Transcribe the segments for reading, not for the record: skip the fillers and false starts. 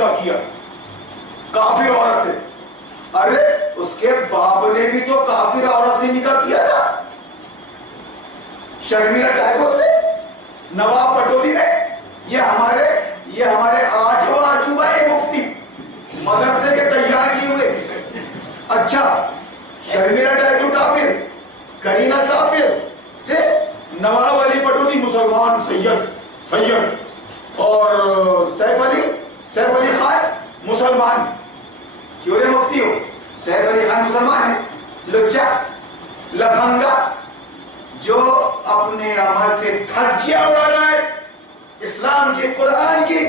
نکاح کیا کافر عورت سے. ارے اس کے باپ نے بھی تو کافر عورت سے نکاح کیا تھا, شرمیلا ٹیگور سے, نواب پٹودی نے. یہ ہمارے 8واں عجوبہ ہے مفتی مدرسے کے تیار کیے ہوئے. اچھا شرمیلا ٹیگور کافر, کرینہ کافر سے, نواب علی پٹودی مسلمان سید, اور سیف علی خان مسلمان. کیوں رے مفتی ہو؟ سیف علی خان مسلمان ہے, لچا لفنگا جو اپنے عمل سے دھجیاں اڑا رہا ہے اسلام کی, قرآن کی.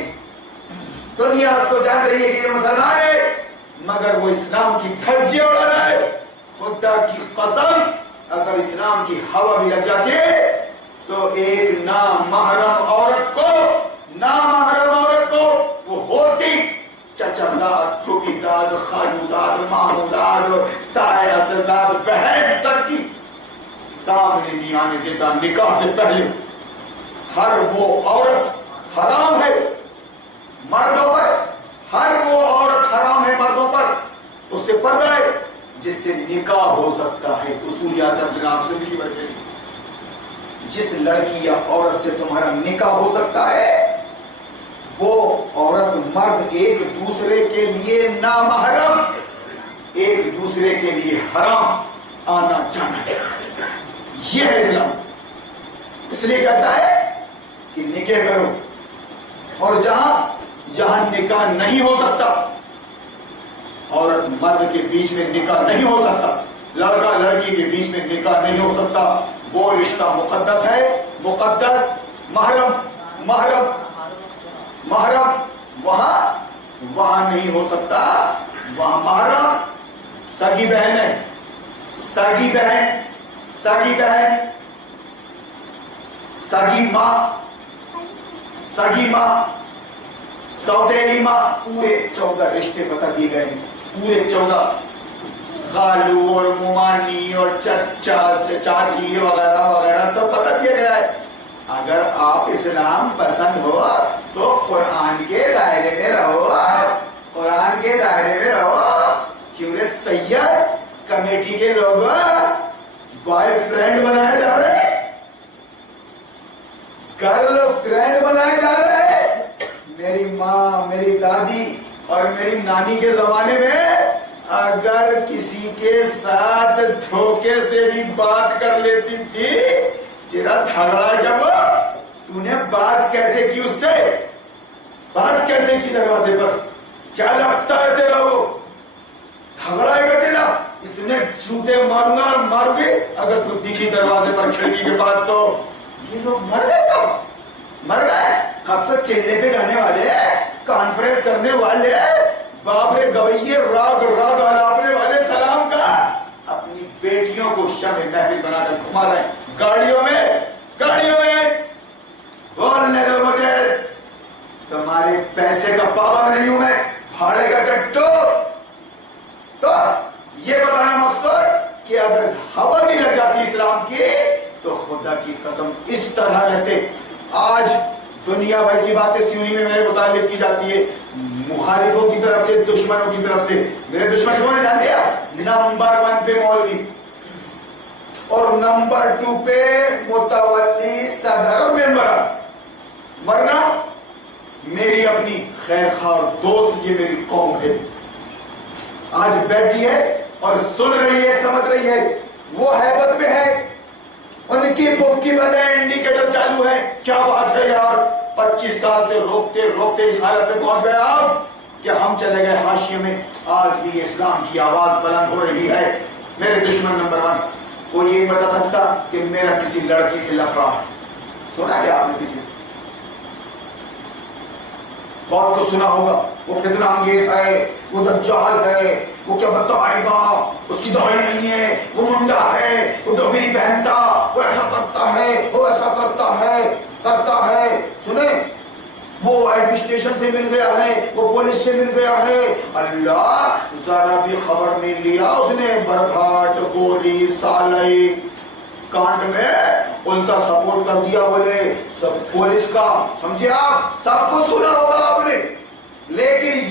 دنیا اس کو جان رہی ہے کہ یہ مسلمان ہے, مگر وہ اسلام کی دھجیاں اڑا رہا ہے. خدا کی قسم اگر اسلام کی ہوا بھی لگ جاتی ہے تو ایک نامحرم عورت کو وہ ہوتی چچا زاد, پھوپھی زاد, خالو زاد, مامو زاد, تائیت زاد, بہن سب کی سامنے نہیں آنے دیتا نکاح سے پہلے. ہر وہ عورت حرام ہے مردوں پر, ہر وہ عورت حرام ہے مردوں پر, اس سے پردہ ہے جس سے نکاح ہو سکتا ہے. اصولیات آپ سے ملی بڑھتے ہیں. جس لڑکی یا عورت سے تمہارا نکاح ہو سکتا ہے وہ عورت مرد ایک دوسرے کے لیے نامحرم, ایک دوسرے کے لیے حرام آنا جانا ہے. یہ ہے اسلام. اس لیے کہتا ہے کہ نکاح کرو, اور جہاں نکاح نہیں ہو سکتا, عورت مرد کے بیچ میں نکاح نہیں ہو سکتا, لڑکا لڑکی کے بیچ میں نکاح نہیں ہو سکتا, وہ رشتہ مقدس ہے, مقدس, محرم وہاں نہیں ہو سکتا. وہاں محرم سگی بہن ہے, سگی ماں, سوتیلی ماں, پورے 14 رشتے بتا دیے گئے ہیں, پورے 14, خالو اور ممانی اور چچا چاچی وغیرہ وغیرہ سب بتا دیا گیا ہے. اگر آپ اسلام پسند ہو تو قرآن کے دائرے میں رہو, قرآن کے دائرے میں رہو. کیوں رے سید کمیٹی کے لوگ بوائے فرینڈ بنائے جا رہے, گرل فرینڈ بنائے جا رہے. میری ماں, میری دادی اور میری نانی کے زمانے میں اگر کسی کے ساتھ دھوکے سے بھی بات کر لیتی تھی, تیرا جھگڑا جب تو نے بات کیسے کی, اس سے بات کیسے کی دروازے پر, کیا لگتا ہے تیرا وہ جھگڑا ہے تیرا, اتنے جوتے ماروں گا اور ماروں گے اگر تو دکھی دروازے پر کھڑکی کے پاس تو. یہ لوگ مر گئے, سب مر گئے. اب تو چلنے پہ جانے والے, کانفرنس کرنے والے, باپ رے گویے راگ آلاپنے والے سلام کا اپنی بیٹیوں کو شمع محفل بنا کر گھما رہے ہیں گاڑیوں میں. بولنے دو مجھے, تمہارے پیسے کا پابند نہیں ہوں میں, بھاڑے کا ٹٹو. تو یہ بتانا مقصد کہ اگر ہوا بھی لگ جاتی اسلام کی تو خدا کی قسم اس طرح رہتے. آج دنیا بھر کی باتیں سیونی میں میرے متعلق کی جاتی ہے, مخالفوں کی طرف سے, دشمنوں کی طرف سے. میرے دشمن کون ہے جانتے ہیں؟ نمبر 1 پہ مولوی, اور نمبر 2 پہ متولی صدر اور ممبران. ورنہ میری اپنی خیر خواہ دوست, یہ میری قوم ہے, آج بیٹھی ہے اور سن رہی ہے, سمجھ رہی ہے, وہ ہیبت میں ہے, ان کی بک کی وجہ انڈیکیٹر چالو ہے. کیا بات ہے یار, 25 سال سے روکتے روکتے اس حالت میں پہنچ گئے آپ کہ ہم چلے گئے حاشیے میں. آج بھی اسلام کی آواز بلند ہو رہی ہے. میرے دشمن نمبر 1, وہ یہ نہیں بتا سکتا کہ میرا کسی لڑکی سے لفڑا. سنا کیا آپ نے کسی سے؟ بہت تو سنا ہوگا, وہ فتنہ انگیز ہے, وہ دجال ہے, وہ کیا بتائے گا, اس کی دہائی نہیں ہے, وہ منڈا ہے, وہ ڈوبری پہنتا, وہ ایسا کرتا ہے, وہ ایسا کرتا ہے. سنیں, وہ ایڈمنسٹریشن سے مل گیا ہے, وہ پولیس سے مل گیا ہے. اللہ ذرا بھی خبر نہیں لیا اس نے. برگھاٹ, گولی, سالائی کانڈ میں ان کا سپورٹ کر دیا, بولے سب پولیس کا. سمجھے آپ, سب کو سنا ہوگا آپ نے, لیکن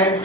MP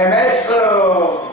MS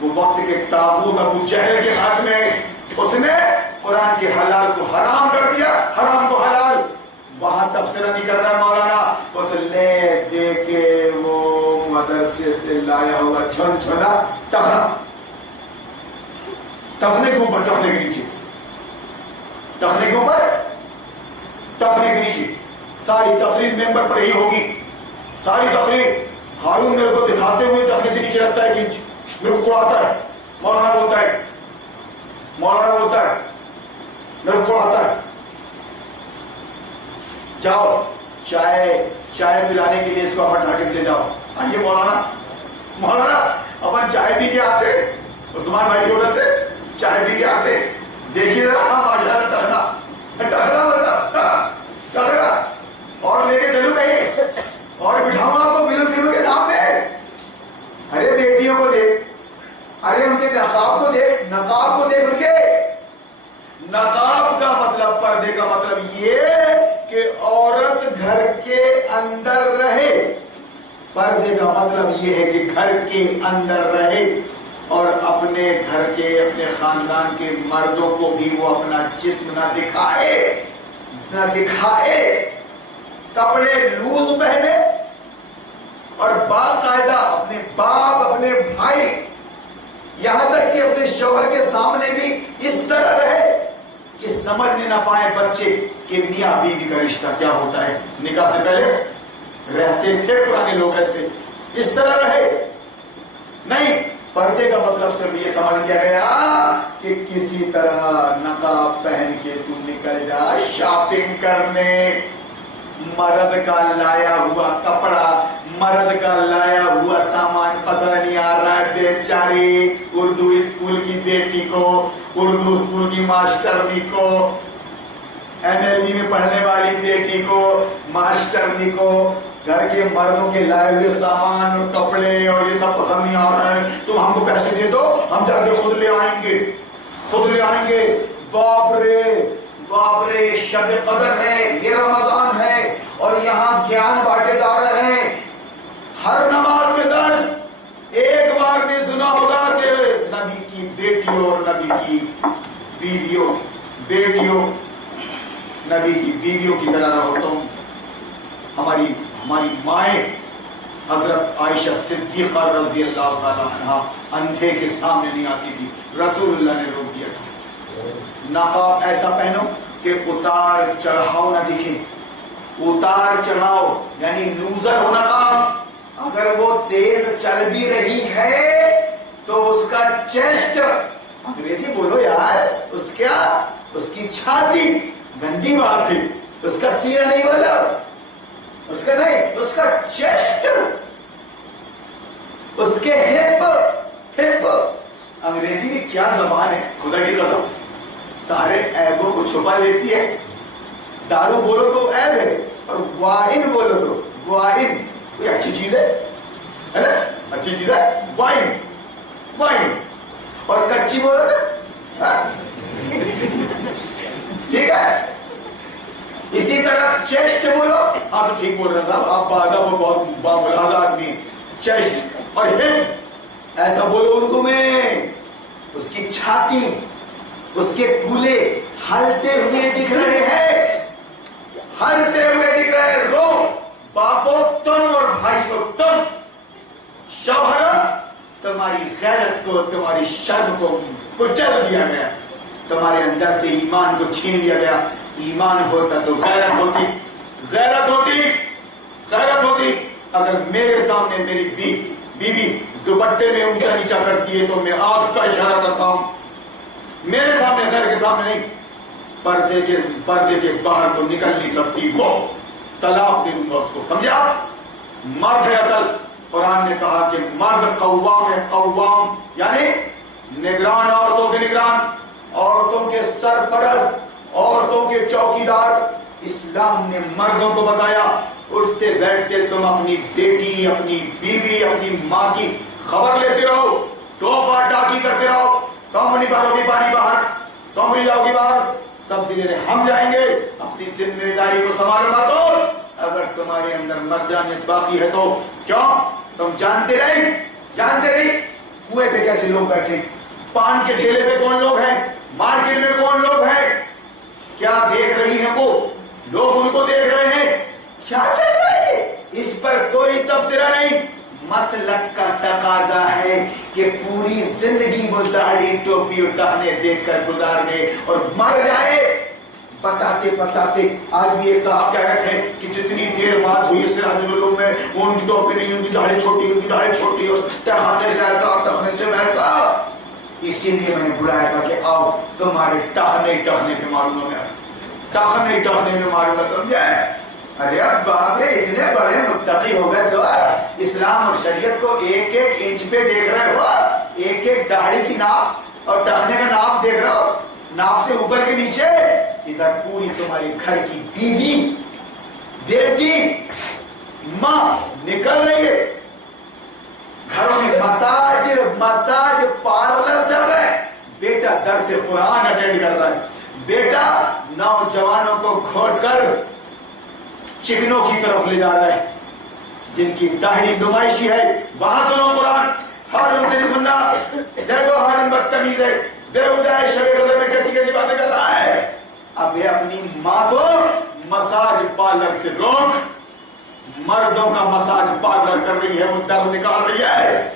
وہ وقت کے طاغوت ابو جہل کے ہاتھ میں اس نے قرآن کے حلال کو حرام کر دیا، حرام کو حلال۔ وہاں تبصرہ نہیں کر رہا مولانا، اس لے دے کے وہ مدرسے سے لایا ہوگا چھن چھنا ٹخنا، ٹخنے کے اوپر، ٹخنے کے نیچے، ٹخنے کے اوپر، ٹخنے کے نیچے۔ ساری تقریر ممبر پر ہی ہوگی، ساری تقریر ہارون میرے کو دکھاتے ہوئے ٹخنے سے نیچے رکھتا ہے ایک انچ، میرے کو اڑاتا ہے، مولانا بولتا ہے، مولانا بولتا ہے میرے کو اڑاتا ہے، جاؤ چائے پلانے کے لیے اس کو اپن ڈھاکے سے لے جاؤ۔ آئیے مولانا اپن چائے پی کے آتے، عثمان بھائی کی ہوٹل سے چائے پی کے آتے، دیکھیے ٹخنا اور لے کے چلوں کہیں اور بٹھاؤں آپ کو فلم کے سامنے۔ ارے بیٹیوں کو دیکھ، ارے ان کے نقاب کو دیکھ، نقاب کو دیکھ، ان کے نقاب کا مطلب، پردے کا مطلب یہ کہ عورت گھر کے اندر رہے، پردے کا مطلب یہ ہے کہ گھر کے اندر رہے اور اپنے گھر کے، اپنے خاندان کے مردوں کو بھی وہ اپنا جسم نہ دکھائے، کپڑے لوز پہنے اور باقاعدہ اپنے باپ، اپنے بھائی، یہاں تک کہ اپنے شوہر کے سامنے بھی اس طرح رہے کہ سمجھنے نہ پائے بچے کہ میاں بیوی کا رشتہ کیا ہوتا ہے۔ نکاح سے پہلے رہتے تھے پرانے لوگ ایسے، اس طرح رہے نہیں۔ پردے کا مطلب صرف یہ سمجھ لیا گیا کہ کسی طرح نقاب پہن کے تم نکل جا شاپنگ کرنے، مرد کا لایا ہوا کپڑا، مرد کا لایا ہوا سامان پسند نہیں آ رہا ہے، بیچاری اردو اسکول کی بیٹی کو، اردو اسکول کی ماسٹرنی کو، MLE میں پڑھنے والی بیٹی کو، ماسٹرنی کو گھر کے مردوں کے لائے ہوئے سامان اور کپڑے اور یہ سب پسند نہیں آ رہے ہیں، تم ہم کو پیسے دے دو، ہم جا کے خود لے آئیں گے، خود لے آئیں گے۔ باپ رے شب قدر ہے، یہ رمضان ہے اور یہاں گیان بانٹے جا رہے ہیں، ہر نماز میں درس۔ ایک بار نے سنا ہوگا کہ نبی کی بیٹیوں اور نبی کی بیویوں، نبی کی بیویوں کی طرح رہو تم۔ ہماری مائیں حضرت عائشہ صدیقہ رضی اللہ تعالی عنہ اندھے کے سامنے نہیں آتی تھی، رسول اللہ نے روک دیا تھا۔ نقاب ایسا پہنو کہ اتار چڑھاؤ نہ دکھے، اتار چڑھاؤ یعنی لوزر ہو نقاب۔ اگر وہ تیز چل بھی رہی ہے تو اس کا چیسٹ، انگریزی بولو یار، اس کی چھاتی، گندی بات ہے، اس کا سینہ نہیں بولا، اس کا نہیں، اس کا چیسٹ، اس کے ہپ، انگریزی کی کیا زبان ہے خدا کی قسم، سارے عیبوں کو چھپا لیتی ہے۔ دارو بولو تو عیب ہے اور وائن بولو تو وائن کوئی اچھی چیز ہے نا، اچھی چیز ہے وائن، اور کچی بولو تو ٹھیک ہے۔ اسی طرح چیسٹ بولو، آپ تو ٹھیک بول رہے ہیں، آپ بہت باملاحظہ آدمی، چیسٹ اور ہپ ایسا بولو اردو میں۔ اس کی چھاتی، اس کے پھولے ہلتے ہوئے دکھ رہے ہیں، ہلتے ہوئے دکھ رہے ہیں۔ رو باپو تم اور بھائیو تم، شوہر تمہاری غیرت کو، تمہاری شرم کو کچل دیا گیا، تمہارے اندر سے ایمان کو چھین لیا گیا۔ ایمان ہوتا تو غیرت ہوتی۔ اگر میرے سامنے میری بیوی دوپٹے میں اونچا نیچا کرتی ہے تو میں آنکھ کا اشارہ کرتا ہوں، میرے سامنے، غیر کے سامنے نہیں۔ پردے کے باہر تو نکل نہیں سکتی، وہ طلاق دے دوں گا اس کو، سمجھا؟ مرد ہے اصل۔ قرآن نے کہا کہ مرد قوام ہے، قوام یعنی نگران، عورتوں کے نگران، عورتوں کے سرپرست، عورتوں کے چوکیدار۔ اسلام نے مردوں کو بتایا اٹھتے بیٹھتے تم اپنی بیٹی، اپنی بیوی، اپنی ماں کی خبر لیتے رہو، ٹوپا ٹاکی کرتے رہو۔ تم نہیں بھرو گی پانی باہر، تم نہیں جاؤ گی باہر، سب سے ہم جائیں گے، اپنی ذمہ داری کو سنبھالو مردوں۔ اگر تمہارے اندر مرجانیت باقی ہے تو کیوں تم جانتے رہی کنویں پہ کیسے لوگ بیٹھے, پان کے ٹھیلے پہ کون لوگ ہیں, مارکیٹ میں کون لوگ ہیں, کیا دیکھ رہی ہیں وہ لوگ, ان کو دیکھ رہے ہیں, کیا چل رہا ہے, اس پر کوئی تبصرہ نہیں. مسلک کا تقاضا ہے کہ پوری زندگی وہ داڑھی ٹوپی اٹھانے دیکھ کر گزار دے اور مر جائے. بتاتے بتاتے آج بھی ایک صاحب کہہ رہے تھے کہ جتنی دیر بات ہوئی سراج العلوم میں, وہ ان کی ٹوپی نہیں, ان کی داڑھی چھوٹی, ان کی داڑھی چھوٹی, اور ٹہانے سے ایسا, ٹہنے سے ویسا. اسی لیے میں نے بلایا تھا کہ آؤ تمہارے ٹہنے پہ معلوم ہے, ٹہنے میں معلوم ہے, سمجھے. ارے اب باپ رے, اتنے بڑے متقی ہو گئے تو اسلام اور شریعت کو ایک ایک انچ پہ دیکھ رہے ہو, ایک ایک داڑھی کی ناپ اور ٹہنے کا ناپ دیکھ رہے ہو, ناپ سے اوپر کے نیچے. ادھر پوری تمہاری گھر کی بیوی, بیٹی, ماں نکل رہی ہے, گھروں میں مساج پارلر چل رہا ہے, بیٹا درس قرآن اٹینڈ کر رہا ہے, بیٹا نوجوانوں کو کھوٹ کر چکنوں کی طرف لے جا رہا ہے جن کی داڑھی نمائشی ہے, وہاں سنو قرآن. ہارون سے نہیں سننا, دیکھو ہارون بدتمیز ہے, بےہودہ ہے, شب قدر میں کیسی کیسی باتیں کر رہا ہے. اب یہ اپنی ماں کو مساج پارلر سے روک, مردوں کا مساج پارلر کر رہی ہے, وہ در نکال رہی ہے.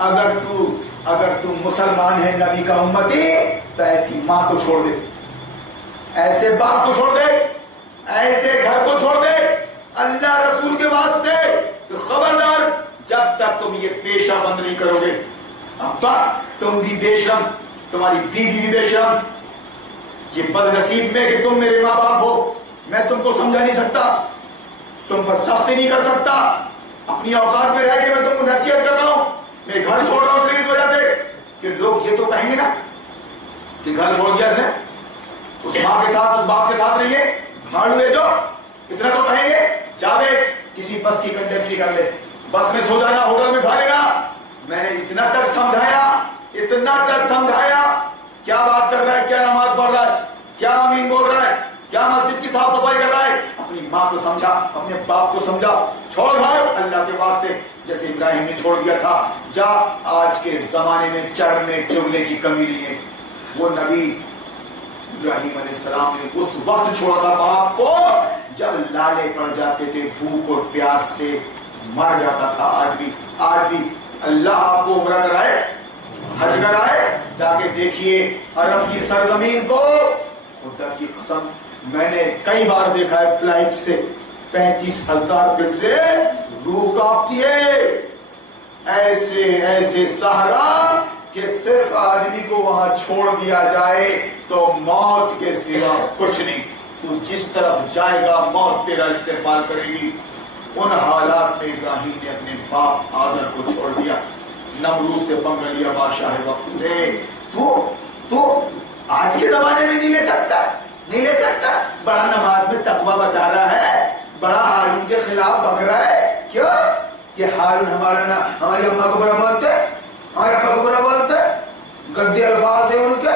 اگر تو مسلمان ہے, نبی کا امتی, تو ایسی ماں کو چھوڑ دے, ایسے باپ کو چھوڑ دے, ایسے گھر کو چھوڑ دے, اللہ رسول کے واسطے. تو خبردار, جب تک تم یہ پیشہ بند نہیں کرو گے, ابا تم بھی بے شرم, تمہاری بیوی بھی بے شرم. یہ بد نصیب میں کہ تم میرے ماں باپ ہو, میں تم کو سمجھا نہیں سکتا, تم پر سختی نہیں کر سکتا, اپنی اوقات میں رہ کے میں تم کو نصیحت کر رہا ہوں. میں گھر چھوڑ رہا ہوں صرف اس وجہ سے کہ لوگ یہ تو کہیں گے نا کہ گھر چھوڑ دیا اس نے, اس ماں کے ساتھ, اس باپ کے ساتھ نہیں ہے, بھاڑو ہے جو, اتنا تو کہیں گے. جاوے کسی بس کی کنڈکٹری کر لے, بس میں سو جانا, ہوٹل میں کھا لینا. میں نے اتنا تک سمجھایا, کیا بات کر رہا ہے, کیا نماز پڑھ رہا ہے, کیا آمین بول رہا ہے, کیا مسجد کی صاف صفائی کر رہا ہے. اپنی ماں کو سمجھا, اپنے باپ کو سمجھا, چھوڑ بھائی اللہ کے واسطے, جیسے ابراہیم نے چھوڑ دیا تھا. جا, آج کے زمانے میں چرنے چگنے کی کمی نہیں ہے. وہ نبی ابراہیم علیہ السلام نے اس وقت چھوڑا تھا باپ کو جب لالے پڑ جاتے تھے, بھوک اور پیاس سے مر جاتا تھا. آج بھی اللہ آپ کو عمرہ کرائے, حج کرائے, جا کے دیکھیے عرب کی سرزمین کو. خدا کی قسم میں نے کئی بار دیکھا ہے, فلائٹ سے 35,000 فٹ سے روح کانپتی ہے. ایسے صحرا کہ صرف آدمی کو وہاں چھوڑ دیا جائے تو موت کے سوا کچھ نہیں. تو جس طرف جائے گا موت تیرا استقبال کرے گی. ان حالات میں ابراہیم نے اپنے باپ آزر کو چھوڑ دیا, نمرود سے پنگا لیا بادشاہ وقت سے. تو آج کے زمانے میں نہیں لے سکتا. بڑا نماز میں تقوی بتا رہا ہے, بڑا ہارون کے خلاف بک رہا ہے. کیوں کہ ہارون ہماری اماں کو برا بولتے, ہمارے ابا کو برا بولتے, گندے الفاظ ہیں ان کے,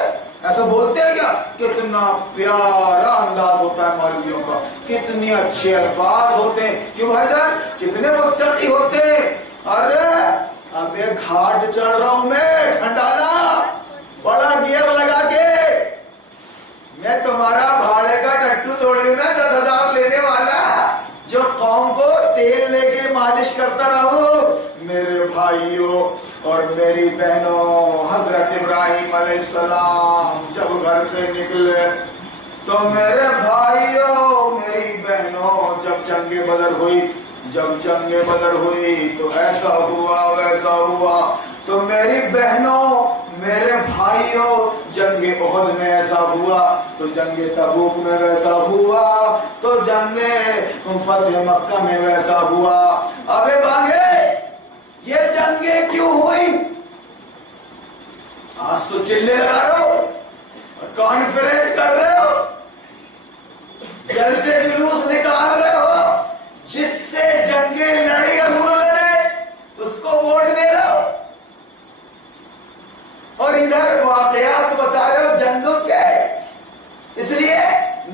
ایسا بولتے ہیں کیا. کتنا پیارا انداز ہوتا ہے مولویوں کا, کتنے اچھے الفاظ ہوتے ہیں. کیوں بھائی جان, کتنے متقی ہوتے ہیں. ارے ابے گھاٹ چڑھ رہا ہوں میں کھنڈالا, بڑا گیئر لگا کے. میں تمہارا بھاڑے کا ٹٹو توڑی ہوں نا, 10,000 لینے والا, جو قوم کو تیل لے کے مالش کرتا رہو. میرے بھائیوں اور میری بہنوں, حضرت ابراہیم علیہ السلام جب گھر سے نکلے تو میرے بھائیوں میری بہنوں, جب جنگ بدر ہوئی تو ایسا ہوا ویسا ہوا. تو میری بہنوں میرے بھائیوں, جنگ احد میں ایسا ہوا تو جنگ تبوک میں ویسا ہوا, تو جنگ فتح مکہ میں ویسا ہوا. ابے بانگے, یہ جنگیں کیوں ہوئی؟ آج تو چلے لگا رہے ہو, کانفرنس کر رہے ہو, جلسے جلوس نکال رہے ہو, جس سے جنگیں لڑی رسول اللہ نے اس کو ووٹ دے رہے ہو, اور ادھر واقعات بتا رہے ہو جنگوں کے. اس لیے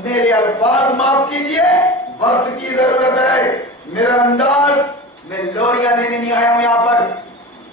میرے الفاظ معاف کیجئے, وقت کی ضرورت ہے. میرا انداز, میں لوریاں دینے نہیں آیا ہوں یہاں پر,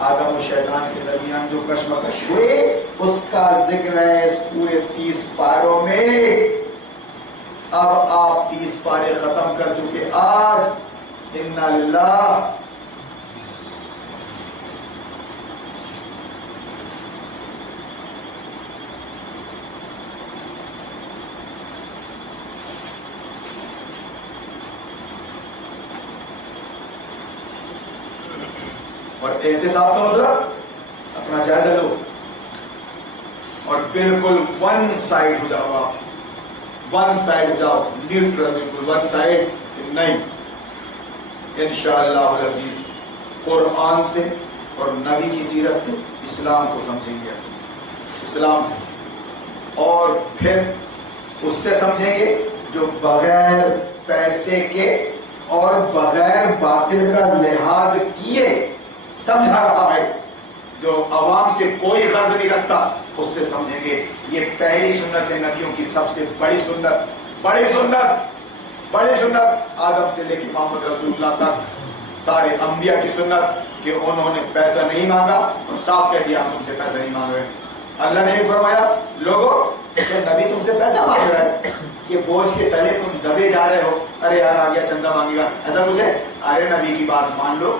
آدم و شیطان کے درمیان جو کشمکش ہوئے اس کا ذکر ہے اس پورے 30 پاروں میں. اب آپ 30 پارے ختم کر چکے. آج انا للہ اور احتساب کا مطلب اپنا جائزہ لو اور بالکل ون سائڈ ہو جاؤ. آپ ون سائڈ ہو جاؤ, نیوٹرل, بالکل ون سائڈ نہیں. انشاءاللہ العزیز قرآن سے اور نبی کی سیرت سے اسلام کو سمجھیں گے, اسلام اور پھر اس سے سمجھیں گے جو بغیر پیسے کے اور بغیر باطل کا لحاظ کیے سمجھا رہا ہے, جو عوام سے کوئی غرض نہیں رکھتا, اس سے سمجھیں گے. یہ پہلی سنت ہے نبیوں کی سب سے بڑی سنت, بڑی سنت, بڑی سنت آدم سے لے کے محمد رسول اللہ تک سارے انبیاء کی سنت کہ انہوں نے پیسہ نہیں مانگا اور صاف کہہ دیا ہم تم سے پیسہ نہیں مانگ رہے. اللہ نے بھی فرمایا لوگوں کہ نبی تم سے پیسہ مانگ رہا ہے کہ بوجھ کے تلے تم دبے جا رہے ہو, ارے یار آ گیا چندہ مانگے گا, ایسا کچھ ہے؟ ارے نبی کی بات مان لو,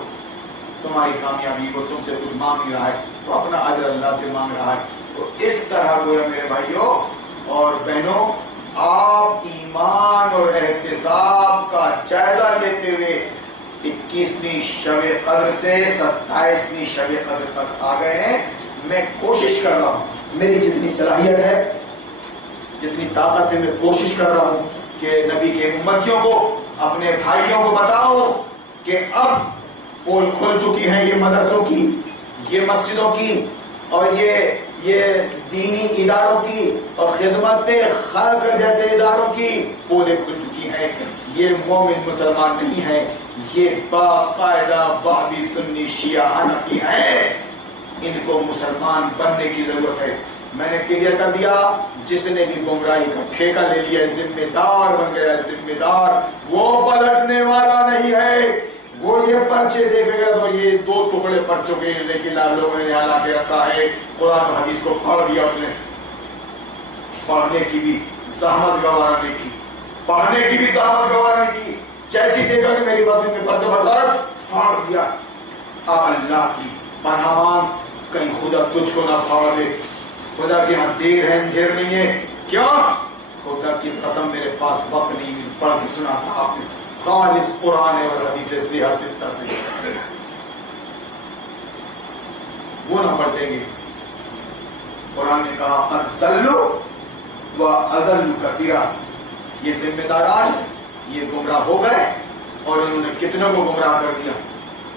تمہاری کامیابی کو تم سے کچھ مانگ نہیں رہا ہے, تو اپنا اجر اللہ سے مانگ رہا ہے. تو اس طرح گویا میرے بھائیوں اور بہنوں آپ ایمان اور احتساب کا جائزہ لیتے ہوئے 21ویں شب قدر سے 27ویں شب قدر تک آ گئے ہیں. میں کوشش کر رہا ہوں, میری جتنی صلاحیت ہے, جتنی طاقت ہے, میں کوشش کر رہا ہوں کہ نبی کے امتیوں کو, اپنے بھائیوں کو بتاؤں کہ اب پول کھل چکی ہیں یہ مدرسوں کی, یہ مسجدوں کی اور یہ دینی اداروں کی اور خدمت خلق جیسے اداروں کی پولیں کھل چکی ہیں. یہ مومن مسلمان نہیں ہے, یہ باقاعدہ وہابی سنی شیعہ حنفی ہیں. ان کو مسلمان بننے کی ضرورت ہے. میں نے کلیئر کر دیا, جس نے بھی گمراہی کا ٹھیکہ لے لیا ذمہ دار بن گیا, ذمہ دار, وہ پلٹنے والا نہیں ہے. وہ یہ پرچے دیکھے گا تو یہ 2 ٹکڑے پرچوں کے لیکن لوگوں نے یہاں لا کے رکھا ہے. قرآن و حدیث کو پڑھ دیا اس نے, پڑھنے کی بھی زحمت گوارا نہیں کی, پڑھنے کی بھی زحمت گوارا نہیں کی. جیسی دیکھا کہ میری بات میں پرچہ بڑھتا پھاڑ دیا. اب اللہ کی پناہ مانگ, کہیں خدا تجھ کو نہ پھاڑ دے. خدا کی ہاں دیر ہے اندھیر نہیں ہے. کیوں؟ خدا کی قسم میرے پاس وقت نہیں, پڑھ کے سنا تھا آپ نے, خالص قرآن اور حدیث صحیح ستہ سے وہ نہ پلٹیں گے. قرآن نے کہا اضلوا واضلوا کثیرا, یہ ذمہ داران یہ گمراہ ہو گئے اور انہوں نے کتنوں کو گمراہ کر دیا.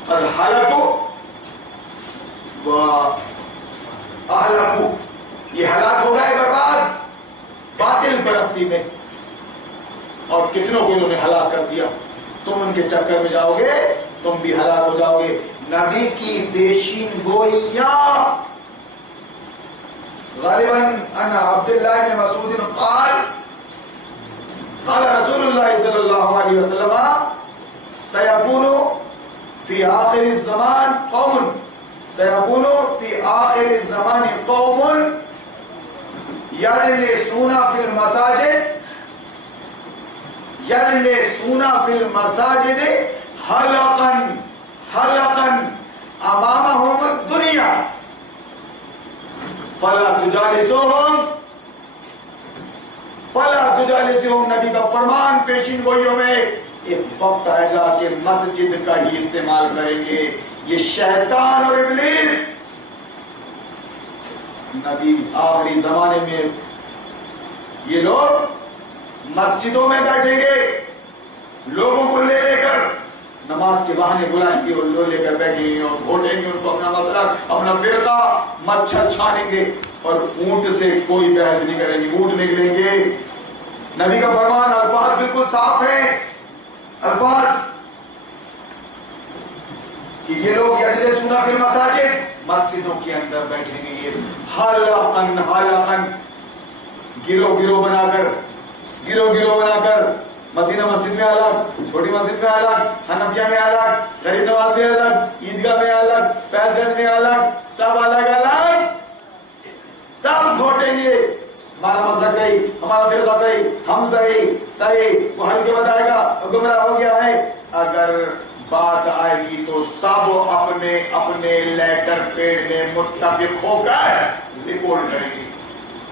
قد ہلکوا واہلکوا, یہ ہلاک ہو گئے برباد باطل پرستی میں, اور کتنوں کو انہوں نے ہلاک کر دیا. تم ان کے چکر میں جاؤ گے, تم بھی ہلاک ہو جاؤ گے. نبی کی بیشین گوئیاں غالباً انا عبداللہ بن مسعود قال قال رسول اللہ صلی اللہ علیہ وسلم سيكون في آخر الزمان قوم سيكون في آخر الزمان قوم يجلسون في المساجد يجلسون في المساجد حلقا حلقا امامهم الدنيا فلا تجالسوهم فلا تجالسوهم. نبی کا فرمان پیشین گوئیوں میں ایک وقت آئے گا کہ مسجد کا ہی استعمال کریں گے یہ شیطان اور ابلیس. نبی آخری زمانے میں یہ لوگ مسجدوں میں بیٹھیں گے, لوگوں کو لے لے کر نماز کے بہانے بلائیں گے اور لو لے کر بیٹھیں گے اور گھوٹیں گے ان کو اپنا مسئلہ اپنا فرقہ, مچھر چھانیں گے اور اونٹ سے کوئی بحث نہیں کریں گے, اونٹ نکلیں گے. نبی کا فرمان الفاظ بالکل صاف ہے, الفاظ کہ یہ لوگ یجلسون فی المساجد, مسجدوں کے اندر بیٹھیں گے یہ حلقاً حلقاً, گروہ گروہ بنا کر مدینہ مسجد میں الگ، چھوٹی مسجد میں الگ، حنفیہ میں الگ، غریب نواز میں الگ، عیدگاہ میں الگ، فیض گنج میں الگ، سب الگ الگ، سب گھوٹیں گے ہمارا مسئلہ صحیح، ہمارا فرقہ صحیح، ہم صحیح، وہ ہر کے بتائے گا گمراہ ہو گیا ہے۔ اگر بات آئے گی تو سب اپنے اپنے لیٹر پیڈ میں متفق ہو کر رپورٹ کریں گے،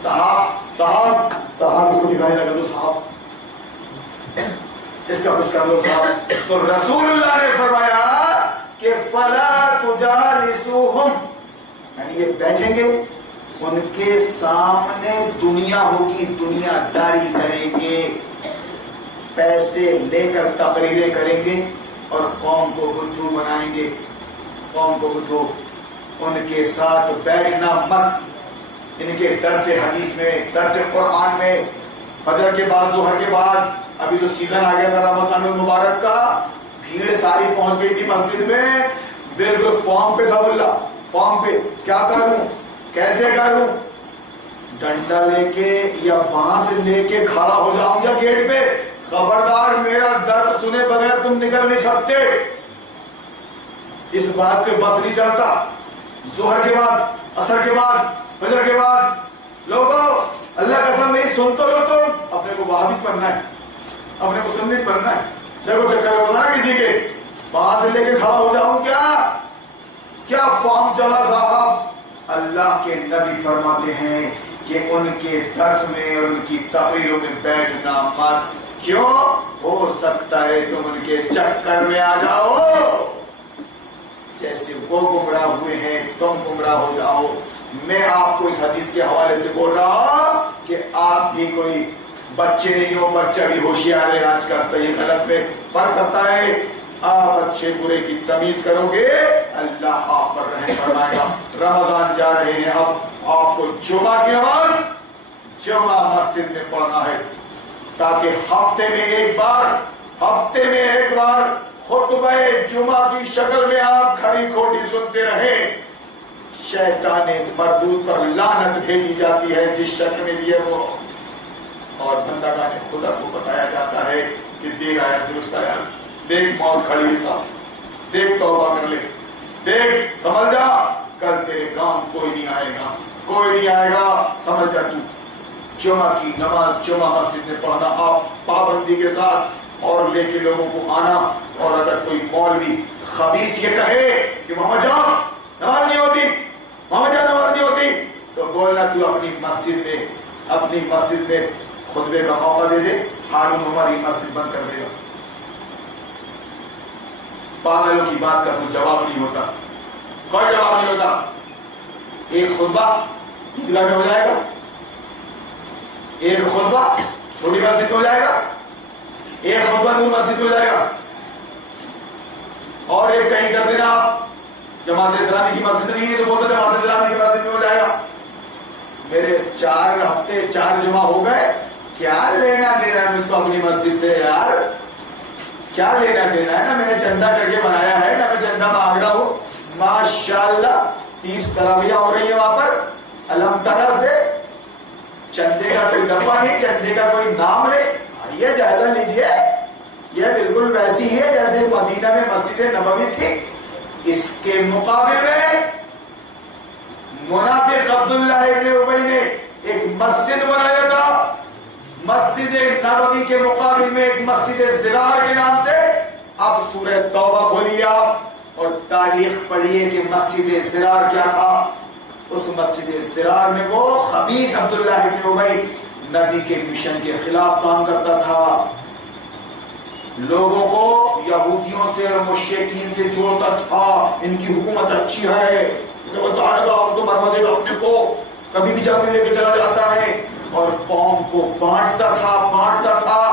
صاحب اس کو ٹھکانے لگا دو، صاحب اس کا کچھ کر لو صاحب۔ تو رسول اللہ نے فرمایا کہ فلا تجالسوہم، یعنی یہ بیٹھیں گے، ان کے سامنے دنیا ہوگی، دنیا داری کریں گے، پیسے لے کر تقریریں کریں گے اور قوم کو بدھو بنائیں گے، قوم کو بدھو۔ ان کے ساتھ بیٹھنا مت، ان کے درس حدیث میں، درس قرآن میں، فجر کے بعد، ظہر کے بعد، ابھی تو سیزن آ گیا تھا رمضان المبارک کا، بھیڑ ساری پہنچ گئی تھی مسجد میں، بالکل فارم پہ تھا ملا، فارم پہ کیا کروں، کیسے کروں، ڈنڈا لے کے یا بانس لے کے کھڑا ہو جاؤں گا گیٹ پہ، خبردار میرا درد سنے بغیر تم نکل نہیں سکتے، اس بات پہ بس نہیں چلتا۔ ظہر کے بعد، عصر کے بعد، فجر کے بعد، لوگوں اللہ قسم میری سن تو لو، تم اپنے کو وہابی بننا ہے، اپنے کو سنی بننا ہے، دیکھو چکر میں بنا کسی کے بانس لے کے کھڑا ہو جاؤں، کیا فارم چلا صاحب۔ اللہ کے نبی فرماتے ہیں کہ ان کے درس میں اور ان کی تقریروں میں بیٹھنا مت، کیوں؟ ہو سکتا ہے تم ان کے چکر میں آ جاؤ، جیسے وہ گمراہ ہوئے ہیں تم گمراہ ہو جاؤ۔ میں آپ کو اس حدیث کے حوالے سے بول رہا ہوں کہ آپ بھی کوئی بچے نہیں ہو، بچہ بھی ہوشیار ہے، آج کا صحیح غلط میں فرق کرتا ہے۔ آپ اچھے برے کی تمیز کرو گے، اللہ آپ پر رحم فرمائے گا۔ رمضان جا رہے ہیں، اب آپ کو جمعہ کی نماز جمعہ مسجد میں پڑھنا ہے، تاکہ ہفتے میں ایک بار خطبہ جمعہ کی شکل میں آپ کھری کھوٹی سنتے رہیں۔ شیطان مردود پر لعنت بھیجی جاتی ہے جس شکل میں بھی ہے وہ، اور بندگان خدا کو بتایا جاتا ہے کہ دیکھ آیا درست آیا، دیکھ موت کھڑی ہے صاحب، دیکھ توبہ کر لے، دیکھ سمجھ جا، کل تیرے کام کوئی نہیں آئے گا، سمجھ جا تو۔ جمعہ کی نماز جمعہ مسجد میں پڑھنا، آپ پابندی کے ساتھ اور لے کے لوگوں کو آنا، اور اگر کوئی مولوی خبیث یہ کہے کہ محمد جان نماز نہیں ہوتی، تو بولنا تو اپنی مسجد میں خطبے کا موقع دے دے، ہارون ہماری مسجد بند کر دے گا۔ پاگلوں کی بات کا کوئی جواب نہیں ہوتا، کوئی جواب نہیں ہوتا۔ ایک خطبہ عیدگاہ میں ہو جائے گا، ایک خطبہ چھوٹی مسجد میں ہو جائے گا، ایک خطبہ نور مسجد میں ہو جائے گا، اور ایک کہیں کر دینا آپ جماعت اسلامی کی مسجد نہیں ہے تو بولتے جماعت اسلامی کی مسجد میں ہو جائے گا۔ میرے 4 ہفتے 4 جمعہ ہو گئے، کیا لینا دینا ہے مجھ کو اپنی مسجد سے یار، کیا لینا دینا ہے؟ نا میں نے چندہ کر کے بنایا ہے، نہ میں چندہ مانگ رہا ہوں۔ ماشاءاللہ 30 تراویح ہو رہی ہے وہاں پر الحمد طرح سے، چندے کا کوئی ڈبہ نہیں، چندے کا کوئی نام نہیں۔ آئیے جائزہ لیجئے، یہ بالکل ویسی ہے جیسے مدینہ میں مسجد نبوی تھی۔ اس کے مقابل میں منافق عبداللہ ابن ابی نے ایک مسجد بنایا تھا، مسجد نبوی کے مقابل میں ایک مسجد زرار کے نام سے۔ اب سورہ توبہ کھولیے آپ اور تاریخ پڑھیے کہ مسجد زرار کیا تھا۔ اس مسجد زرار میں وہ خبیث عبداللہ ابن ابی نبی کے مشن کے خلاف کام کرتا تھا، لوگوں کو یہودیوں سے اور مشرکین سے جوڑتا تھا، ان کی حکومت اچھی ہے، آپ تو مروا دے گا اپنے کو، کبھی بھی جامع لے کے چلا جاتا ہے، اور قوم کو بانٹتا تھا۔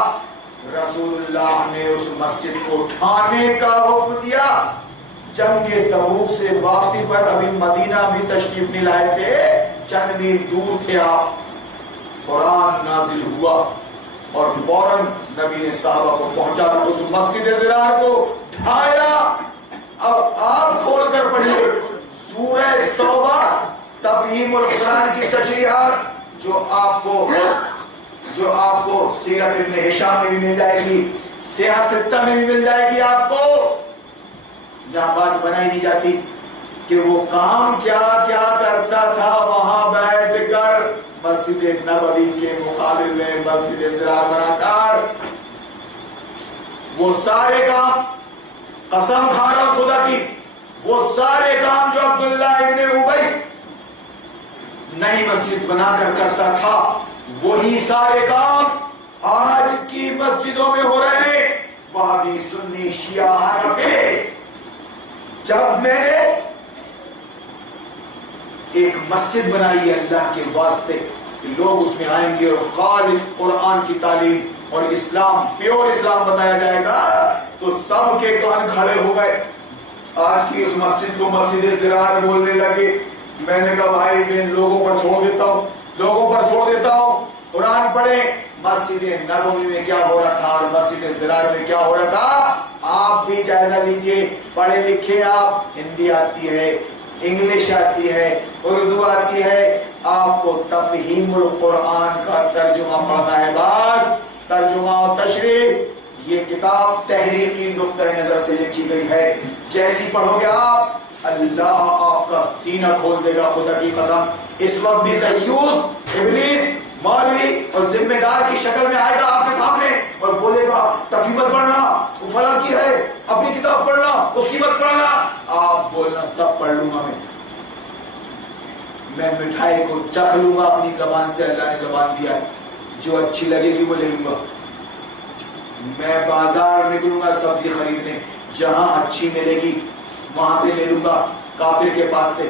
رسول اللہ نے اس مسجد کو ٹھانے کا حکم دیا۔ جنگ تبوک سے واپسی پر ابھی مدینہ بھی تشریف نہیں لائے تھے، چند میل دور تھے آپ، قرآن نازل ہوا اور فوراً نبی نے صحابہ کو پہنچا کر اس مسجد زرار کو ڈھایا۔ اب آپ کھول کر پڑھیے سورہ توبہ، تفہیم القرآن کی تشریحات جو آپ کو جو آپ کو سیرت ابن ہشام میں بھی مل جائے گی، سیاہ ستہ میں بھی مل جائے گی آپ کو، جہاں بات بنائی نہیں جاتی کہ وہ کام کیا کیا کرتا تھا وہاں بیٹھ کر مسجد نبوی کے مقابل میں مسجد ضرار بنا کر، وہ سارے کام، قسم کھا رہا خدا کی، وہ سارے کام جو عبداللہ ابن ابی نئی مسجد بنا کر کرتا تھا، وہی سارے کام آج کی مسجدوں میں ہو رہے ہیں، وہابی، سنی، شیعہ، حنفی۔ جب میں نے ایک مسجد بنائی ہے اللہ کے واسطے کہ لوگ اس میں آئیں گے اور خالص قرآن کی تعلیم اور اسلام، پیور اسلام بتایا جائے گا، تو سب کے کان کھڑے ہو گئے۔ آج کی اس مسجد کو مسجد ضرار بولنے لگے۔ میں نے کہا بھائی میں لوگوں پر چھوڑ دیتا ہوں، قرآن پڑھیں۔ مسجد نبوی میں کیا ہو رہا تھا اور مسجد ضرار میں کیا ہو رہا تھا، آپ بھی جائزہ لیجئے۔ پڑھے لکھے آپ، ہندی آتی ہے، انگلش آتی ہے، اردو آتی ہے، آپ کو تفہیم القرآن کا ترجمہ پڑھنا ہے۔ بس ترجمہ و تشریح، یہ کتاب تحریری نقطہ نظر سے لکھی گئی ہے، جیسی پڑھو گے آپ، اللہ آپ کا سینہ کھول دے گا، خدا کی قسم۔ اس وقت بھی دیوس ابلیس مولوی اور ذمہ دار کی شکل میں آئے گا آپ کے سامنے اور بولے گا تفہیم مت پڑھنا، وہ فلاں کی ہے، اپنی کتاب پڑھنا، اس کی مت پڑھنا۔ آپ بولنا سب پڑھ لوں گا، میں مٹھائی کو چکھ لوں گا اپنی زبان سے، اللہ نے زبان دیا ہے، جو اچھی لگے گی وہ لے لوں گا۔ میں بازار نکلوں گا سبزی خریدنے، جہاں اچھی ملے گی وہاں سے لے لوں گا، کافر کے پاس سے،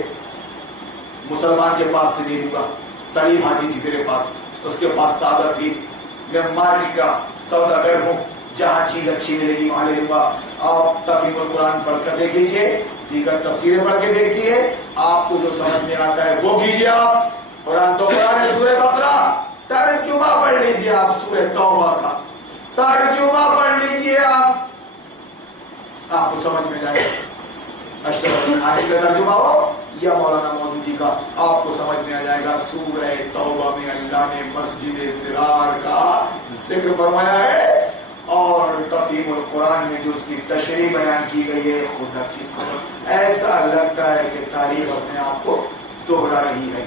مسلمان کے پاس سے لے لوں گا۔ سڑی بھاجی تھی میرے پاس، اس کے پاس تازہ تھی، میں مارکیٹ کا سوداگر ہوں، جہاں چیز اچھی ملے گی وہاں لے لوں گا۔ آپ تفہیم القرآن پڑھ کر دیکھ لیجئے، دیگر تفسیریں پڑھ کے دیکھیے، آپ کو جو سمجھ میں آتا ہے وہ کیجئے۔ آپ قرآن تو قرآن ہے، سورہ بقرہ ترجمہ پڑھ لیجئے، آپ سورہ توبہ کا ترجمہ پڑھ لیجئے، آپ کو سمجھ میں جائے گا۔ اشرف علی تھانوی کا ترجمہ ہو یا مولانا مودودی کا، آپ کو سمجھ میں آ جائے گا۔ سورہ توبہ میں اللہ نے مسجد ضرار کا ذکر فرمایا ہے، اور تفہیم القرآن میں جو اس کی تشریح بیان کی گئی ہے، خدا کی قسم ایسا لگتا ہے کہ تاریخ اپنے آپ کو دوہرا رہی ہے۔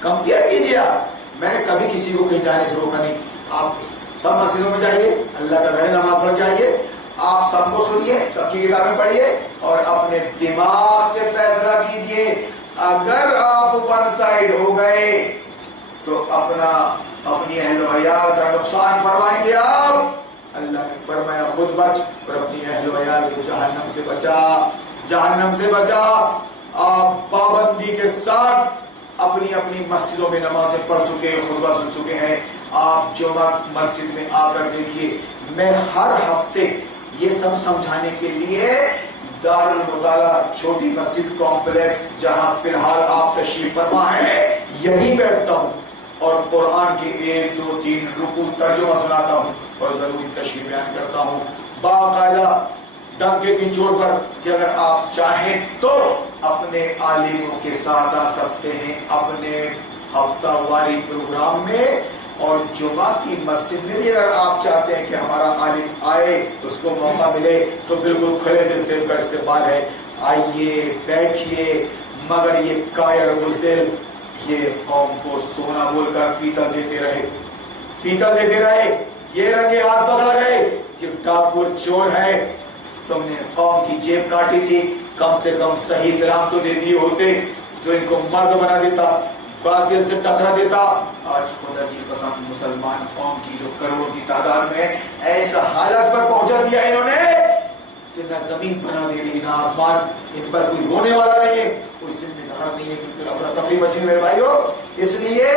کمپیئر کیجیے آپ، میں نے کبھی کسی کو کہیں جانے سے روکا نہیں، آپ سب مسجدوں میں جائیے، اللہ کا گھر نماز پڑھ جائیے، آپ سب کو سنیے، سب کی کتابیں پڑھیے اور اپنے دماغ سے فیصلہ کیجیے۔ اگر آپ ون سائڈ ہو گئے تو اپنی اہل و عیال کا نقصان فرمائیں گے آپ۔ اللہ نے فرمایا خود بچ اور اپنی اہل و عیال کو جہنم سے بچا۔ آپ پابندی کے ساتھ اپنی مسجدوں میں نمازیں پڑھ چکے ہیں، خطبہ سن چکے ہیں۔ آپ جمعہ مسجد میں آ کر دیکھیے، میں ہر ہفتے یہ سب سمجھانے کے لیے دار المطالعہ چھوٹی مسجد کمپلیکس جہاں فی الحال آپ تشریف فرما ہے، یہی بیٹھتا ہوں اور قرآن کے 1 2 3 رکوع ترجمہ سناتا ہوں اور ضروری تشریح بیان کرتا ہوں، باقاعدہ ڈنکے کی چوٹ پر کہ اگر آپ چاہیں تو اپنے عالموں کے ساتھ آ سکتے ہیں اپنے ہفتہ واری پروگرام میں، اور جمعہ کی مسجد میں بھی اگر آپ چاہتے ہیں کہ ہمارا عالم آئے، اس کو موقع ملے، تو بالکل کھلے دل سے ان کا استقبال ہے۔ آئیے، بیٹھیے، مگر یہ کائر بزدل یہ قوم کو سونا بول کر پیتل دیتے رہے، یہ رنگے ہاتھ پکڑا گئے کہ کافر چور ہے، تم نے قوم کی جیب کاٹی تھی، کم سے کم صحیح سلام تو دے دیے ہوتے، جو ان کو مرد بنا دیتا، باطل سے ٹکرا دیتا۔ آج خدا کی قسم مسلمان قوم کی جو کروڑوں کی تعداد میں ایسا حالت پر پہنچا دیا انہوں نے کہ نہ زمین بنا دے رہی نہ آسمان، ان پر کوئی رونے والا نہیں ہے، کوئی ذمہ دار نہیں ہے، بالکل افراتفری مچی میرے بھائیو۔ اس لیے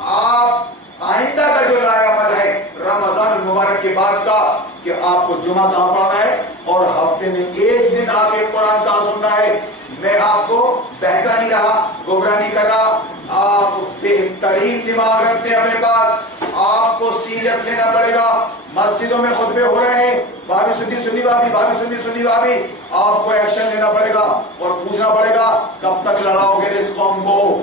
آپ آئندہ کا جو نیا عمل ہے رمضان المبارک کے بعد کا کہ آپ کو جمعہ کہاں پڑھنا ہے اور ہفتے میں 1 دن آ کے قرآن کہاں سننا ہے۔ میں آپ کو بہکا نہیں رہا، گمراہ نہیں کر رہا، آپ بہترین دماغ رکھتے ہیں اپنے پاس، آپ کو سیریس لینا پڑے گا۔ مسجدوں میں خطبے ہو رہے ہیں، بھابی سنی بھابی، آپ کو ایکشن لینا پڑے گا اور پوچھنا پڑے گا کب تک لڑاؤ گے اس قوم کو،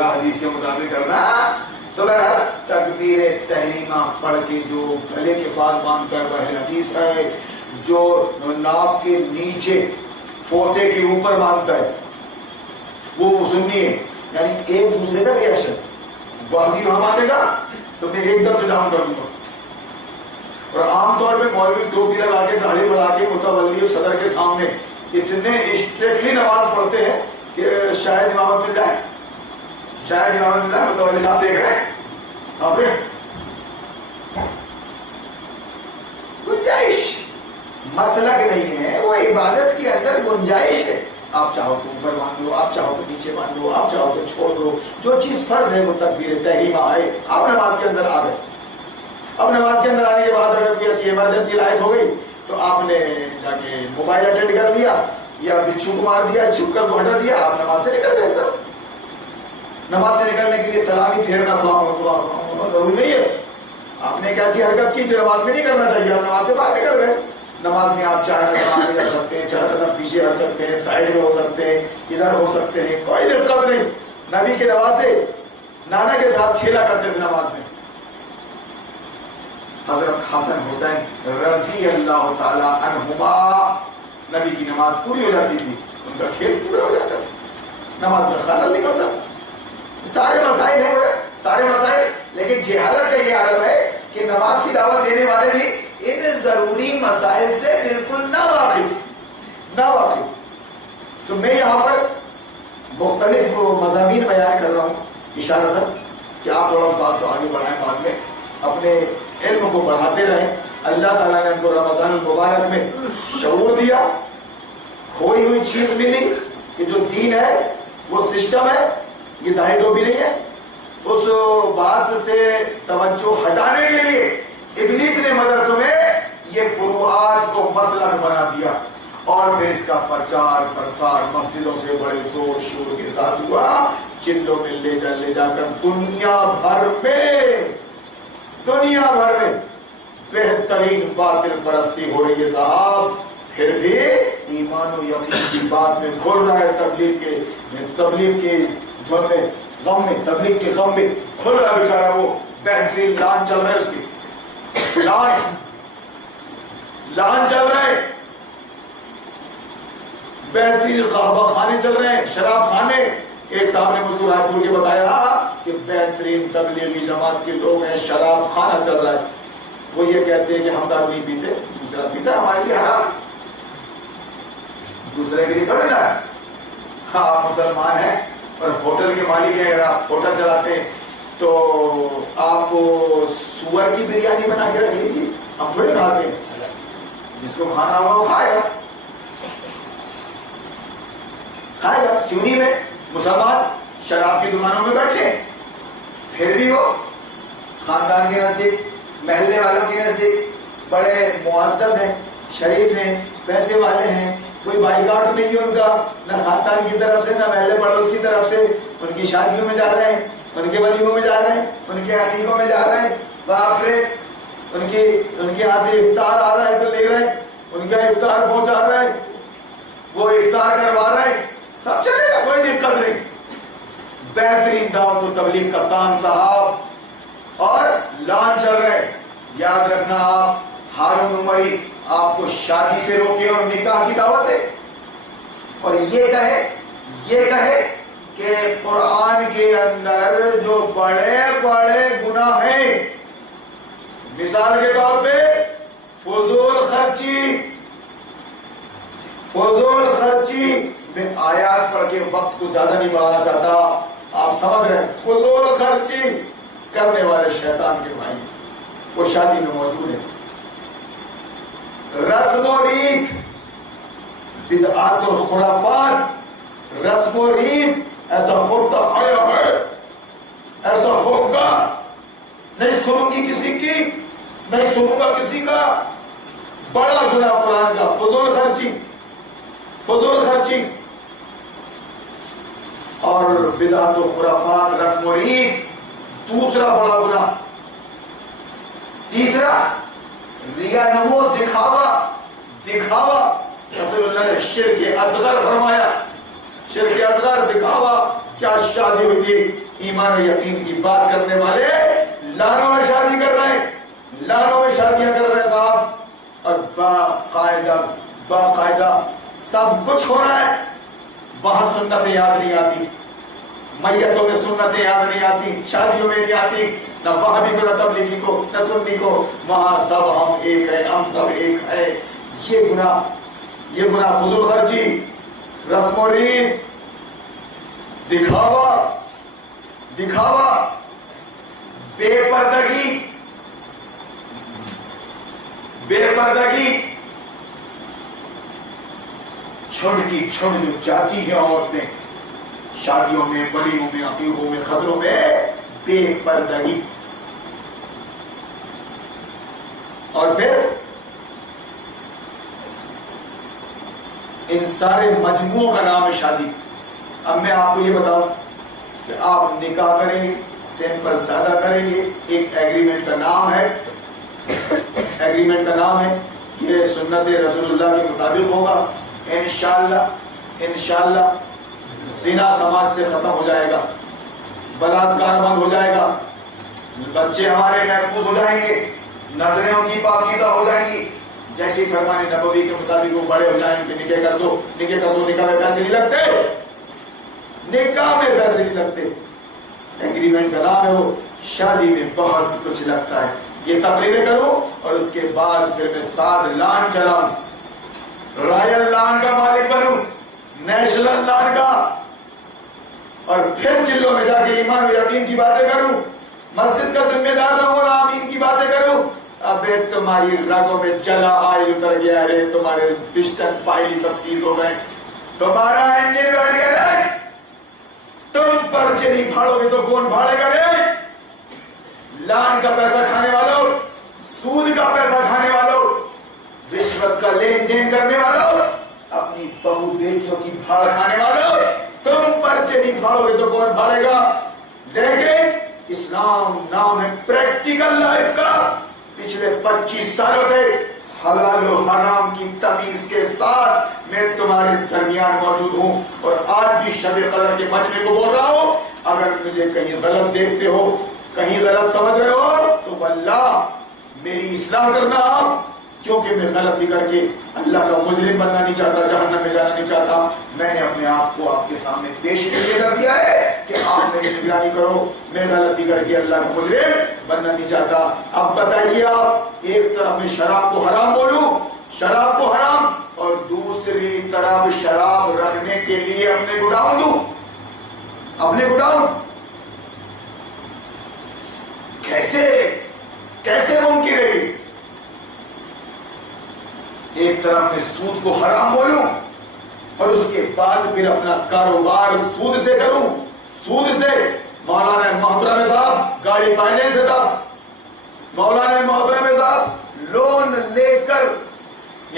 پورا حدیث کے مطابق کرنا. تو بہرحال تکبیر تحریمہ پڑھ کے جو گلے کے پاس باندھتا ہے وہ حدیث ہے. جو ناف کے نیچے فوطے کے اوپر باندھتا ہے وہ سنی ہے. یعنی ایک دوسرے کا ریئیکشن. وادی وہاں باندھے گا تو میں ایک طرف سے ڈاؤن کر دوں گا. اور عام طور پہ مولوی ٹوپی لگا کے داڑھی بڑھا کے متولی صدر کے سامنے اتنے اسٹریٹلی نماز پڑھتے ہیں کہ شاید امامت مل جائے. شاید امامت مل جائے. متولی صاحب دیکھ رہے ہیں وہاں پہ گنجائش مسلک نہیں ہے. وہ عبادت کے اندر گنجائش ہے. آپ چاہو تو اوپر باندھ لو, آپ چاہو تو نیچے باندھ لو, آپ چاہو تو چھوڑ دو. جو چیز فرض ہے وہ تکبیر تحریمہ آئے. آپ نماز کے اندر آ گئے. اب نماز کے اندر آنے کے بعد اگر کوئی ایسی ایمرجنسی لائف ہو گئی تو آپ نے جا کے موبائل اٹینڈ کر دیا یا بچھو کو مار دیا, چھپ کر گھوٹا دیا, آپ نماز سے نکل گئے. بس نماز سے نکلنے کے لیے سلامی پھیرنا ضروری نہیں ہے. آپ نے ایک ایسی حرکت کی جو نماز میں نہیں کرنا چاہیے, آپ نماز سے باہر نکل گئے. نماز میں آپ چاہے سامنے جا سکتے ہیں, چاہے پیچھے ہٹ سکتے ہیں, سائڈ میں ہو سکتے ہیں, ادھر ہو سکتے ہیں, کوئی دقت نہیں. نبی کے نوازے نانا کے ساتھ کھیلا کرتے تھے نماز میں. حضرت حسن حسین رضی اللہ تعالی عنہما نبی کی نماز پوری ہو جاتی تھی, ان کا کھیل پورا ہو جاتا تھا, نماز میں خلل نہیں ہوتا. سارے مسائل ہیں وہ سارے مسائل, لیکن جہالت کا یہ عالم ہے کہ نماز کی دعوت دینے والے بھی ان ضروری مسائل سے بالکل نہ واقف. تو میں یہاں پر مختلف مضامین بیان کر رہا ہوں اشارتاً کہ آپ تھوڑا اس بات کو آگے بڑھائیں, بعد میں اپنے علم کو بڑھاتے رہیں. اللہ تعالیٰ نے ہم کو رمضان المبارک میں شعور دیا, کھوئی ہوئی چیز ملی کہ جو دین ہے وہ سسٹم ہے, یہ داڑھی ٹوپی نہیں ہے. اس بات سے توجہ ہٹانے کے لیے ابلیس نے مدرسوں میں یہ فروعات کو مسلک بنا دیا اور پھر اس کا پرچار پرسار مسجدوں سے بڑے زور شور کے ساتھ ہوا. چلوں میں لے جا کر دنیا بھر میں بہترین باطل پرستی ہو رہی ہے صاحب. پھر بھی ایمان و یقین کی بات میں کھل رہا ہے. تبلیغ کے دھن میں غم میں, تبلیغ کے غم میں کھل رہا ہے بیچارہ. وہ بہترین لان چل رہا ہے, اس کی لان چل رہا ہے, بہترین قہوہ خانے چل رہے ہیں, شراب خانے. ایک صاحب نے مجھ کو رائے پور کے بتایا کہ بہترین تبلیغی جماعت کے لوگ ہیں, شراب خانہ چل رہا ہے. وہ یہ کہتے ہیں کہ ہم دارو نہیں پیتے, دوسرا پیتا, ہمارے لیے حرام, دوسرے کے لیے تھوڑے نا. ہاں آپ مسلمان ہیں اور ہوٹل کے مالک ہیں, اگر آپ ہوٹل چلاتے ہیں تو آپ سور کی بریانی بنا کے رکھ لیجیے, ہم تھوڑے کھاتے ہیں. جس کو کھانا ہوگا وہ کھائے گا. سیونی میں مسلمان شراب کی دکانوں میں بیٹھے, پھر بھی وہ خاندان کے نزدیک, محلے والوں کے نزدیک بڑے معزز ہیں, شریف ہیں, پیسے والے ہیں, کوئی بائیکاٹ نہیں ہے ان کا, نہ خاندان کی طرف سے نہ محلے پڑوس کی طرف سے. ان کی شادیوں میں جا رہے ہیں, ان کے ولیموں میں جا رہے ہیں, ان کے عقیقوں میں جا رہے ہیں. باپ رے, ان کے یہاں سے افطار آ رہا ہے تو لے رہے ہیں, ان کا افطار پہنچا رہے ہیں, وہ افطار کروا رہے ہیں, سب چلے گا, کوئی دقت نہیں. بہترین دعوت و تبلیغ کا کام صاحب, اور لان چل رہے. یاد رکھنا آپ, ہارون عمری آپ کو شادی سے روکے اور نکاح کی دعوت دے, اور یہ کہے کہ قرآن کے اندر جو بڑے بڑے گناہ ہیں, مثال کے طور پہ فضول خرچی میں آیات پڑھ کے وقت کو زیادہ نہیں بڑھانا چاہتا, آپ سمجھ رہے ہیں. فضول خرچی کرنے والے شیطان کے بھائی وہ شادی میں موجود ہیں. رسم و ریت, بدعات اور خرافات, رسم و ریت, ایسا ہوتا ہے, ایسا ہوگا, نہیں سنوں گی کسی کی, نہیں سنوں گا کسی کا. بڑا گناہ قرآن کا فضول خرچی اور بدعات و خرافات, رسم و ریت دوسرا بڑا گناہ. تیسرا ریا نمو, دکھاوا. رسول اللہ نے شرک اصغر فرمایا, شرک اصغر دکھاوا. کیا شادی ہوئی تھی, ایمان و یقین کی بات کرنے والے لانوں میں شادی کر رہے ہیں، لانوں میں شادیاں کر رہے ہیں صاحب، اور باقاعدہ سب کچھ ہو رہا ہے، وہاں سنتیں یاد نہیں آتی، میتوں میں سنتیں یاد نہیں آتی، شادیوں میں نہیں آتی، نہ وہابی کو، نہ تبلیغی کو، نہ سنی کو، وہاں سب ہم ایک ہیں، ہم سب ایک ہے۔ یہ گناہ فضول خرچی، رسم و ریت، دکھاوا، بے پردگی چھوڑ جو جاتی ہے عورتیں شادیوں میں، ولیموں میں، عقیقوں میں، خطروں میں، بے پردگی۔ اور پھر ان سارے مجموعوں کا نام ہے شادی۔ اب میں آپ کو یہ بتاؤں کہ آپ نکاح کریں گے، سمپل سادہ کریں گے، ایک ایگریمنٹ کا نام ہے، یہ سنت رسول اللہ کے مطابق ہوگا، انشاءاللہ زنا سماج سے ختم ہو جائے گا، بلاತ್ಕಾರ بند ہو جائے گا، بچے ہمارے محفوظ ہو جائیں گے، نظریں ان کی پاکیزہ ہو جائیں گی، جیسے فرمان نبوی کے مطابق وہ بڑے ہو جائیں کہ نکاح کر دو، نکاح میں پیسے نہیں لگتے، ایگریمنٹ کا نام ہے وہ، شادی میں بہت کچھ لگتا ہے۔ یہ تقریریں کروں اور اس کے بعد پھر میں 7 لان چلاؤں، رائل لان کا مالک بنوں، نیشنل لان کا، اور پھر چلوں میں جا کے ایمان و یقین کی باتیں کروں، مسجد کا ذمہ دار رہوں اور آمین کی باتیں کروں۔ ابے تمہاری رگوں میں جلا آئل اتر گیا رے، تمہارے پسٹن پائلی سب سیز ہو گئے، تمہارا انجن بیٹھ گیا رے، تم پرچے نہیں پھاڑو گے تو کون پھاڑے گا رے؟ لان کا پیسہ کھانے والوں، سود کا پیسہ کھانے والوں، رشوت کا لین دین کرنے والوں، اپنی بہو بیٹیوں کی پھاڑ کھانے والوں، تم پرچے نہیں پھاڑو گے تو کون پھاڑے گا؟ لیکن اسلام نام ہے پریکٹیکل لائف کا، پچھلے 25 سالوں سے حلال و حرام کی تمیز کے ساتھ میں تمہارے درمیان موجود ہوں، اور آج بھی شب قدر کے مجمع کو بول رہا ہوں۔ اگر مجھے کہیں غلط دیکھتے ہو، کہیں غلط سمجھ رہے ہو تو واللہ میری اصلاح کرنا آپ، کیونکہ میں غلطی کر کے اللہ کا مجرم بننا نہیں چاہتا، جہنم میں جانا نہیں چاہتا۔ میں نے اپنے آپ کو آپ کے سامنے پیش یہ کر دیا ہے کہ آپ میری نگرانی کرو، میں غلطی کر کے اللہ کا مجرم بننا نہیں چاہتا۔ اب بتائیے آپ، ایک طرف میں شراب کو حرام بولوں، شراب کو حرام، اور دوسری طرف شراب رکھنے کے لیے اپنے گڈاؤن دوں، اپنے گڈاؤن، کیسے ممکن ہے؟ ایک طرف میں سود کو حرام بولوں اور اس کے بعد پھر اپنا کاروبار سود سے کروں، سود سے۔ مولانا محترم صاحب گاڑی فائنینس ہے صاحب، مولانا محترم صاحب لون لے کر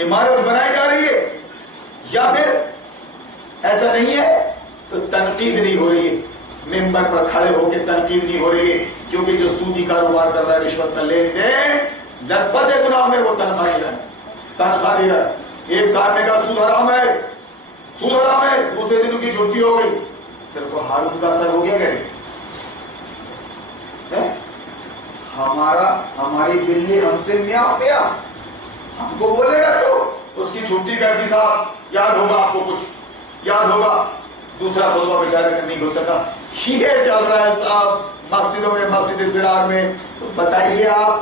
عمارت بنائی جا رہی ہے، یا پھر ایسا نہیں ہے تو تنقید نہیں ہو رہی ہے، ممبر پر کھڑے ہو کے تنقید نہیں ہو رہی ہے، کیونکہ جو سودی کاروبار کر رہا ہے، رشوت کا لین دین، لطفت گناہ میں وہ تنخواہ دے رہا ہے، تنخواہ دے رہا ہے۔ ایک صاحب نے کہا سود حرام ہے، سود حرام ہے، دوسرے دن کی چھٹی ہو گئی، پھر کو ہارون کا اثر ہو گیا کہ نہیں؟ ہماری بلی ہم سے میاں ہو گیا، ہم کو بولے گا تو اس کی چھٹی کر دی صاحب، یاد ہوگا آپ کو، کچھ یاد ہوگا، دوسرا خطبہ بیچارے کا نہیں ہو سکا۔ یہ چل رہا ہے صاحب مسجدوں میں، مسجد زرار میں۔ تو بتائیے آپ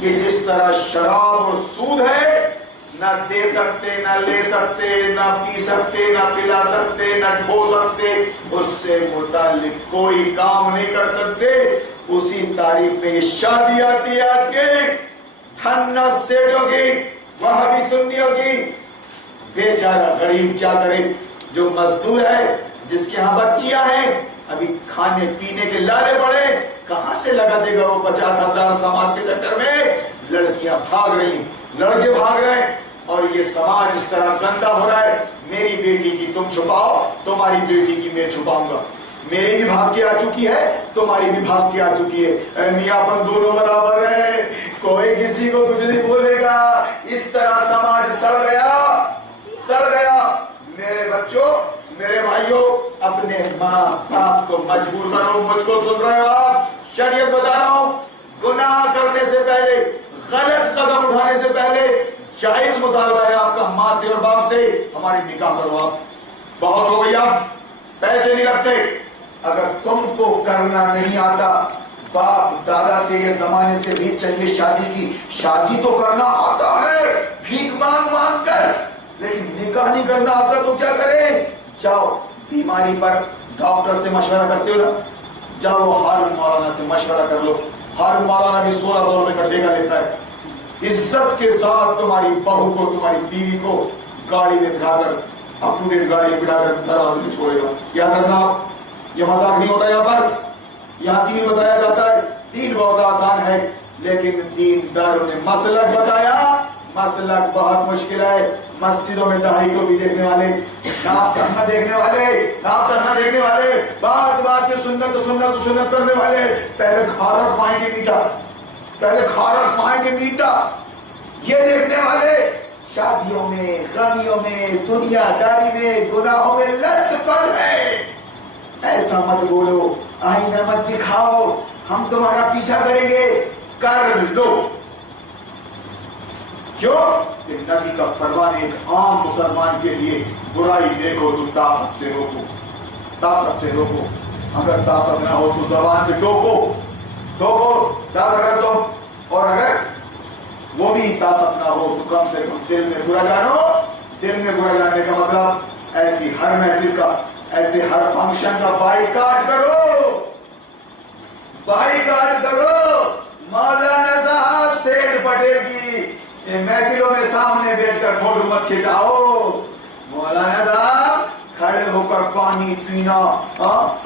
کہ جس طرح شراب اور سود ہے، نہ دے سکتے، نہ لے سکتے، نہ پی سکتے، نہ پلا سکتے، نہ ڈھو سکتے، اس سے متعلق کوئی کام نہیں کر سکتے، اسی تعریف میں یہ شادی آتی ہے آج کے تھنہ سیٹوں کی، وہابی سنیوں کی۔ بیچارہ غریب کیا کرے، جو مزدور ہے، جس کے ہاں بچیاں ہیں، ابھی کھانے پینے کے لالے پڑے، کہاں سے لگا دے گا وہ 50,000 سماج کے چکر میں؟ لڑکیاں بھاگ رہی، لڑکے بھاگ رہے ہیں، اور یہ سماج اس طرح گندا ہو رہا ہے۔ میری بیٹی کی تم چھپاؤ، تمہاری بیٹی کی میں چھپاؤں گا، میری بھی بھاگ کے آ چکی ہے، تمہاری بھی بھاگ کے آ چکی ہے، اے میاں اپن دونوں برابر ہیں، کوئی کسی کو کچھ نہیں بولے گا۔ اس طرح سماج سڑ گیا، سڑ گیا۔ میرے بچوں، میرے بھائیوں، اپنے ماں باپ کو مجبور کرو. مجھ کو سن رہے ہو آپ؟ شریعت بتا رہا ہوں، گناہ کرنے سے پہلے، غلط قدم اٹھانے سے پہلے جائز مطالبہ ہے آپ کا ماں سے اور باپ سے، ہماری نکاح کرو. آپ بہت ہو گئی، اب پیسے نہیں لگتے. اگر تم کو کرنا نہیں آتا، باپ دادا سے یہ زمانے سے بھی چلیے شادی کی، شادی تو کرنا آتا ہے بھیک مانگ مانگ کر، لیکن نکاح نہیں کرنا آتا تو کیا کریں؟ جاؤ بیماری پر ڈاکٹر سے مشورہ کرتے ہو نا، جاؤ ہر مولانا سے مشورہ کر لو. ہر مولانا بھی 1600 روپے کا ٹھیکہ لیتا ہے. عزت کے ساتھ تمہاری بہو کو، تمہاری بیوی کو گاڑی میں بٹھا کر، اپ ٹو ڈیٹ گاڑی میں بٹھا کر دروازے میں چھوڑے گا. یاد رکھنا، یہ مذاق نہیں ہوتا یہاں پر. یہاں دین بتایا جاتا ہے. دین بہت آسان ہے، لیکن دینداروں نے مسلک بتایا. مسلک بہت مشکل ہے. مسجدوں میں داڑھی ٹوپی دیکھنے والے، ناپ تخنا دیکھنے والے، ناپ تخنا دیکھنے والے، بات بات میں سنت سنت سنت کرنے والے، پہلے کھارا کھائیں گے میٹھا، پہلے کھارا کھائیں گے میٹھا، یہ دیکھنے والے شادیوں میں، غمیوں میں، دنیا داری میں، گناہوں میں لت پت ہے. ایسا مت بولو، آئینہ مت دکھاؤ، ہم تمہارا پیچھا کریں گے. کر لو. کیوں؟ کہ نبی کا فرمان ایک عام مسلمان کے لیے، برائی دیکھو تو طاقت سے روکو، طاقت سے روکو. اگر طاقت نہ ہو تو زبان سے ٹوکو، ٹوکو کیا کر رہے تم. اور اگر وہ بھی طاقت نہ ہو تو کم سے کم دل میں برا جانو. دل میں برا جاننے کا مطلب ایسی ہر محفل کا، ایسے ہر فنکشن کا بائیکاٹ کرو، بائیکاٹ کرو. مولانا صاحب سیٹھ پٹیل کی محفلوں میں سامنے بیٹھ کر فوٹو مت کھچاؤ. مولانا صاحب کھڑے ہو کر پانی پینا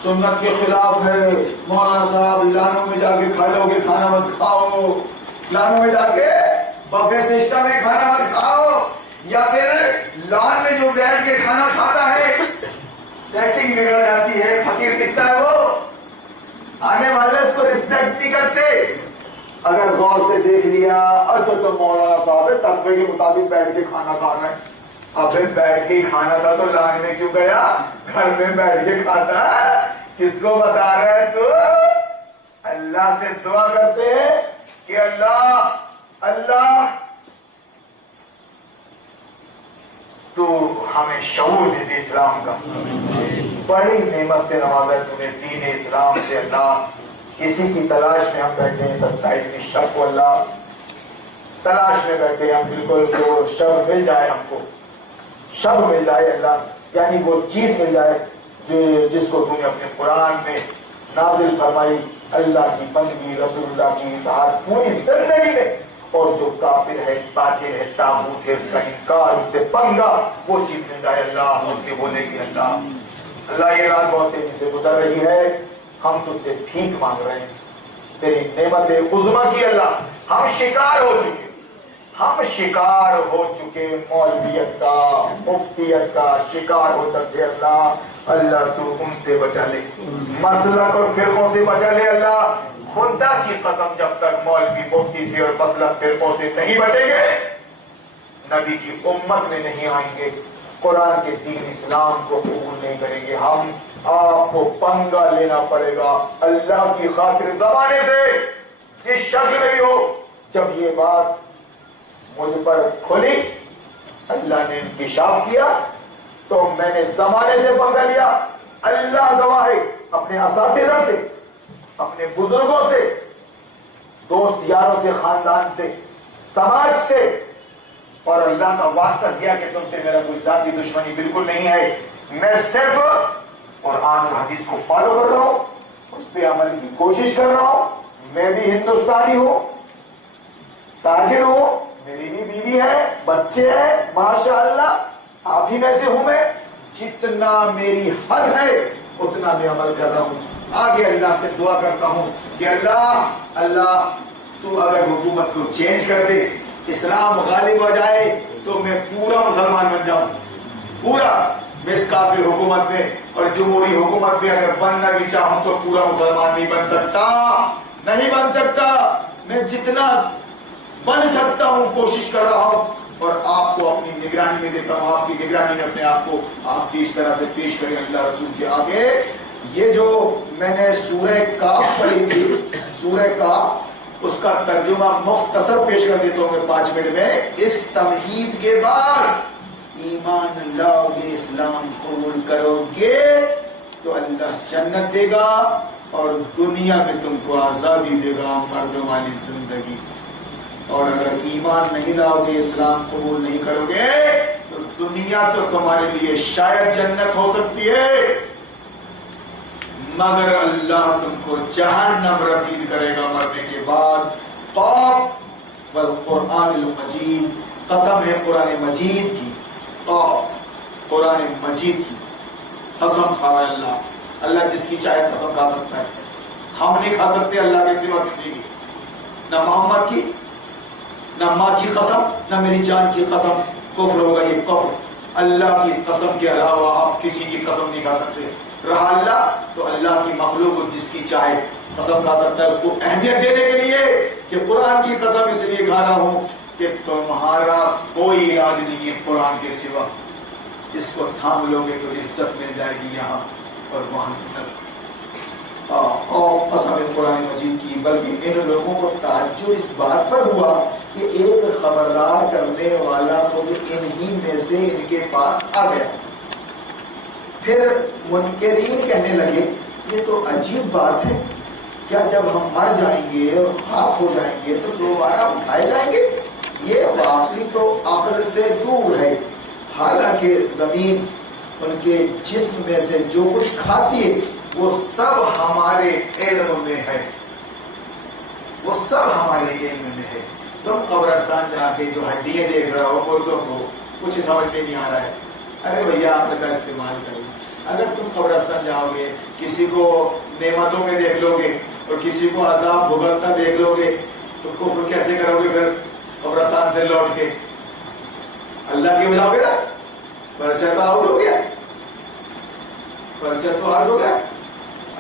سنت کے خلاف ہے. مولانا صاحب لانوں میں جا کے کھڑے ہو کے کھانا مت کھاؤ، لانوں میں جا کے بفے سسٹم میں کھانا مت کھاؤ. یا پھر لان میں جو بیٹھ کے کھانا کھاتا ہے سیٹنگ بگڑ جاتی ہے، فقیر دکھتا ہے، وہ آنے والے اس کو رسپیکٹ نہیں کرتے. اگر غور سے دیکھ لیا، اچھا تو مولانا صاحب تقوی کے مطابق بیٹھ کے کھانا کھا رہے ہیں. اب بیٹھ کے کھانا تھا تو لان میں کیوں گیا؟ گھر میں بیٹھ کے کھاتا. کس کو بتا رہا ہے تو؟ اللہ سے دعا کرتے ہیں کہ اللہ اللہ تو ہمیں شعور دے دے اسلام کا. بڑی نعمت سے نوازا تمہیں دین اسلام سے. اللہ کسی کی تلاش میں ہم بیٹھے ہیں 27ویں شب کو، اللہ تلاش میں بیٹھے ہم، بالکل جو شب مل جائے، ہم کو شب مل جائے اللہ، یعنی وہ چیز مل جائے جس کو تم نے اپنے قرآن میں نازل فرمائی. اللہ کی بندگی، رسول اللہ کی اطاعت پوری زندگی میں. اور جو کافر ہے، باطل ہے، طاغوت ہے، اس کا انکار، اس سے پنگا، وہ چیز مل جائے اللہ. اس کے بولے کہ اللہ یہ رات بہت تیزی سے گزر رہی ہے، ہم تجھ سے بھیک مانگ رہے ہیں تیری نعمت عظما کی. اللہ ہم شکار ہو چکے، ہم شکار ہو چکے مولویت کا، مفتیت کا شکار ہو سکتے. اللہ اللہ تو ان سے بچا لے، مسلک اور فرقوں سے بچا لے. اللہ خدا کی قسم جب تک مولوی مفتی سے اور مسلک فرقوں سے نہیں بچیں گے، نبی کی امت میں نہیں آئیں گے، قرآن کے دین اسلام کو قبول نہیں کریں گے. ہم آپ کو پنگا لینا پڑے گا اللہ کی خاطر. زمانے سے جس شکل میں بھی ہو، جب یہ بات مجھ پر کھلی، اللہ نے انکشاف کیا تو میں نے زمانے سے پنگا لیا. اللہ گواہ ہے، اپنے اساتذہ سے، اپنے بزرگوں سے، دوست یاروں سے، خاندان سے، سماج سے، اور اللہ کا واسطہ دیا کہ تم سے میرا کوئی ذاتی دشمنی بالکل نہیں ہے. میں صرف قرآن و حدیث کو فالو کر رہا ہوں، اس پہ عمل کی کوشش کر رہا ہوں. میں بھی ہندوستانی ہوں، تاجر ہوں، میری بھی بیوی ہے، بچے ہیں، ماشاءاللہ. آپ ہی میں سے ہوں. میں جتنا میری حد ہے اتنا میں عمل کر رہا ہوں. آگے اللہ سے دعا کرتا ہوں کہ اللہ تو اگر حکومت کو چینج کر دے، اسلام غالب ہو جائے تو میں پورا مسلمان بن جاؤں. پورا میں اس کافر حکومت میں اور جمہوری حکومت میں اگر بننا بھی چاہوں تو پورا مسلمان نہیں بن سکتا، نہیں بن سکتا. میں جتنا بن سکتا ہوں کوشش کر رہا ہوں. اور آپ کو اپنی نگرانی میں دیتا ہوں، آپ کی نگرانی میں اپنے آپ کو آپ کی اس طرح سے پیش کریں اللہ رسول کے آگے۔ یہ جو میں نے سورہ کاف پڑھی تھی، سورہ کاف، اس کا ترجمہ مختصر پیش کر دیتا ہوں میں 5 منٹ میں۔ اس تمہید کے بعد ایمان لاؤ گے، اسلام قبول کرو گے تو اللہ جنت دے گا اور دنیا میں تم کو آزادی دے گا، مردوں والی زندگی۔ اور اگر ایمان نہیں لاؤ گے، اسلام قبول نہیں کرو گے تو دنیا تو تمہارے لیے شاید جنت ہو سکتی ہے، مگر اللہ تم کو جہنم رسید کرے گا مرنے کے بعد۔ قاف والقرآن المجید، قسم ہے قرآن مجید کی، قاف قرآن مجید کی قسم کھا رہا ہے اللہ۔ اللہ جس کی چاہے قسم کھا سکتا ہے، ہم نہیں کھا سکتے اللہ کے سوا کسی کی، نہ محمد کی، نہ ماں کی قسم، نہ میری جان کی قسم، کفر ہوگا یہ کفر۔ اللہ کی قسم کے علاوہ آپ کسی کی قسم نہیں کھا سکتے۔ رہا اللہ تو اللہ کی مخلوق جس کی چاہے قسم کھا سکتا ہے، اس کو اہمیت دینے کے لیے کہ قرآن کی قسم اس لیے کھا رہا ہوں کہ تمہارا کوئی علاج نہیں ہے قرآن کے سوا، اس کو تھام لو گے تو عزت مل جائے گی یہاں اور وہاں۔ اور قسم قرآن مجید کی، بلکہ ان لوگوں کو تعجب اس بات پر ہوا کہ ایک خبردار کرنے والا تو انہی میں سے ان کے پاس آ گیا۔ پھر منکرین کہنے لگے یہ تو عجیب بات ہے، کیا جب ہم مر جائیں گے اور خاک ہو جائیں گے تو دوبارہ اٹھائے جائیں گے؟ یہ واپسی تو عقل سے دور ہے۔ حالانکہ زمین ان کے جسم میں سے جو کچھ کھاتی ہے وہ سب ہمارے علم میں ہے، وہ سب ہمارے علم میں ہے۔ تم قبرستان جا کے جو ہڈیاں دیکھ رہا ہو مردوں کو، کچھ سمجھ میں نہیں آ رہا ہے، ارے بھیا عقل کا استعمال کرو۔ اگر تم قبرستان جاؤ گے، کسی کو نعمتوں میں دیکھ لو گے اور کسی کو عذاب بھگتتا دیکھ لو گے تو کفر کیسے کرو گے؟ پھر قبرستان سے لوٹ کے اللہ کی بلاؤ گے نا، پرچہ تو آؤٹ ہو گیا، پرچہ تو آؤٹ ہو گیا۔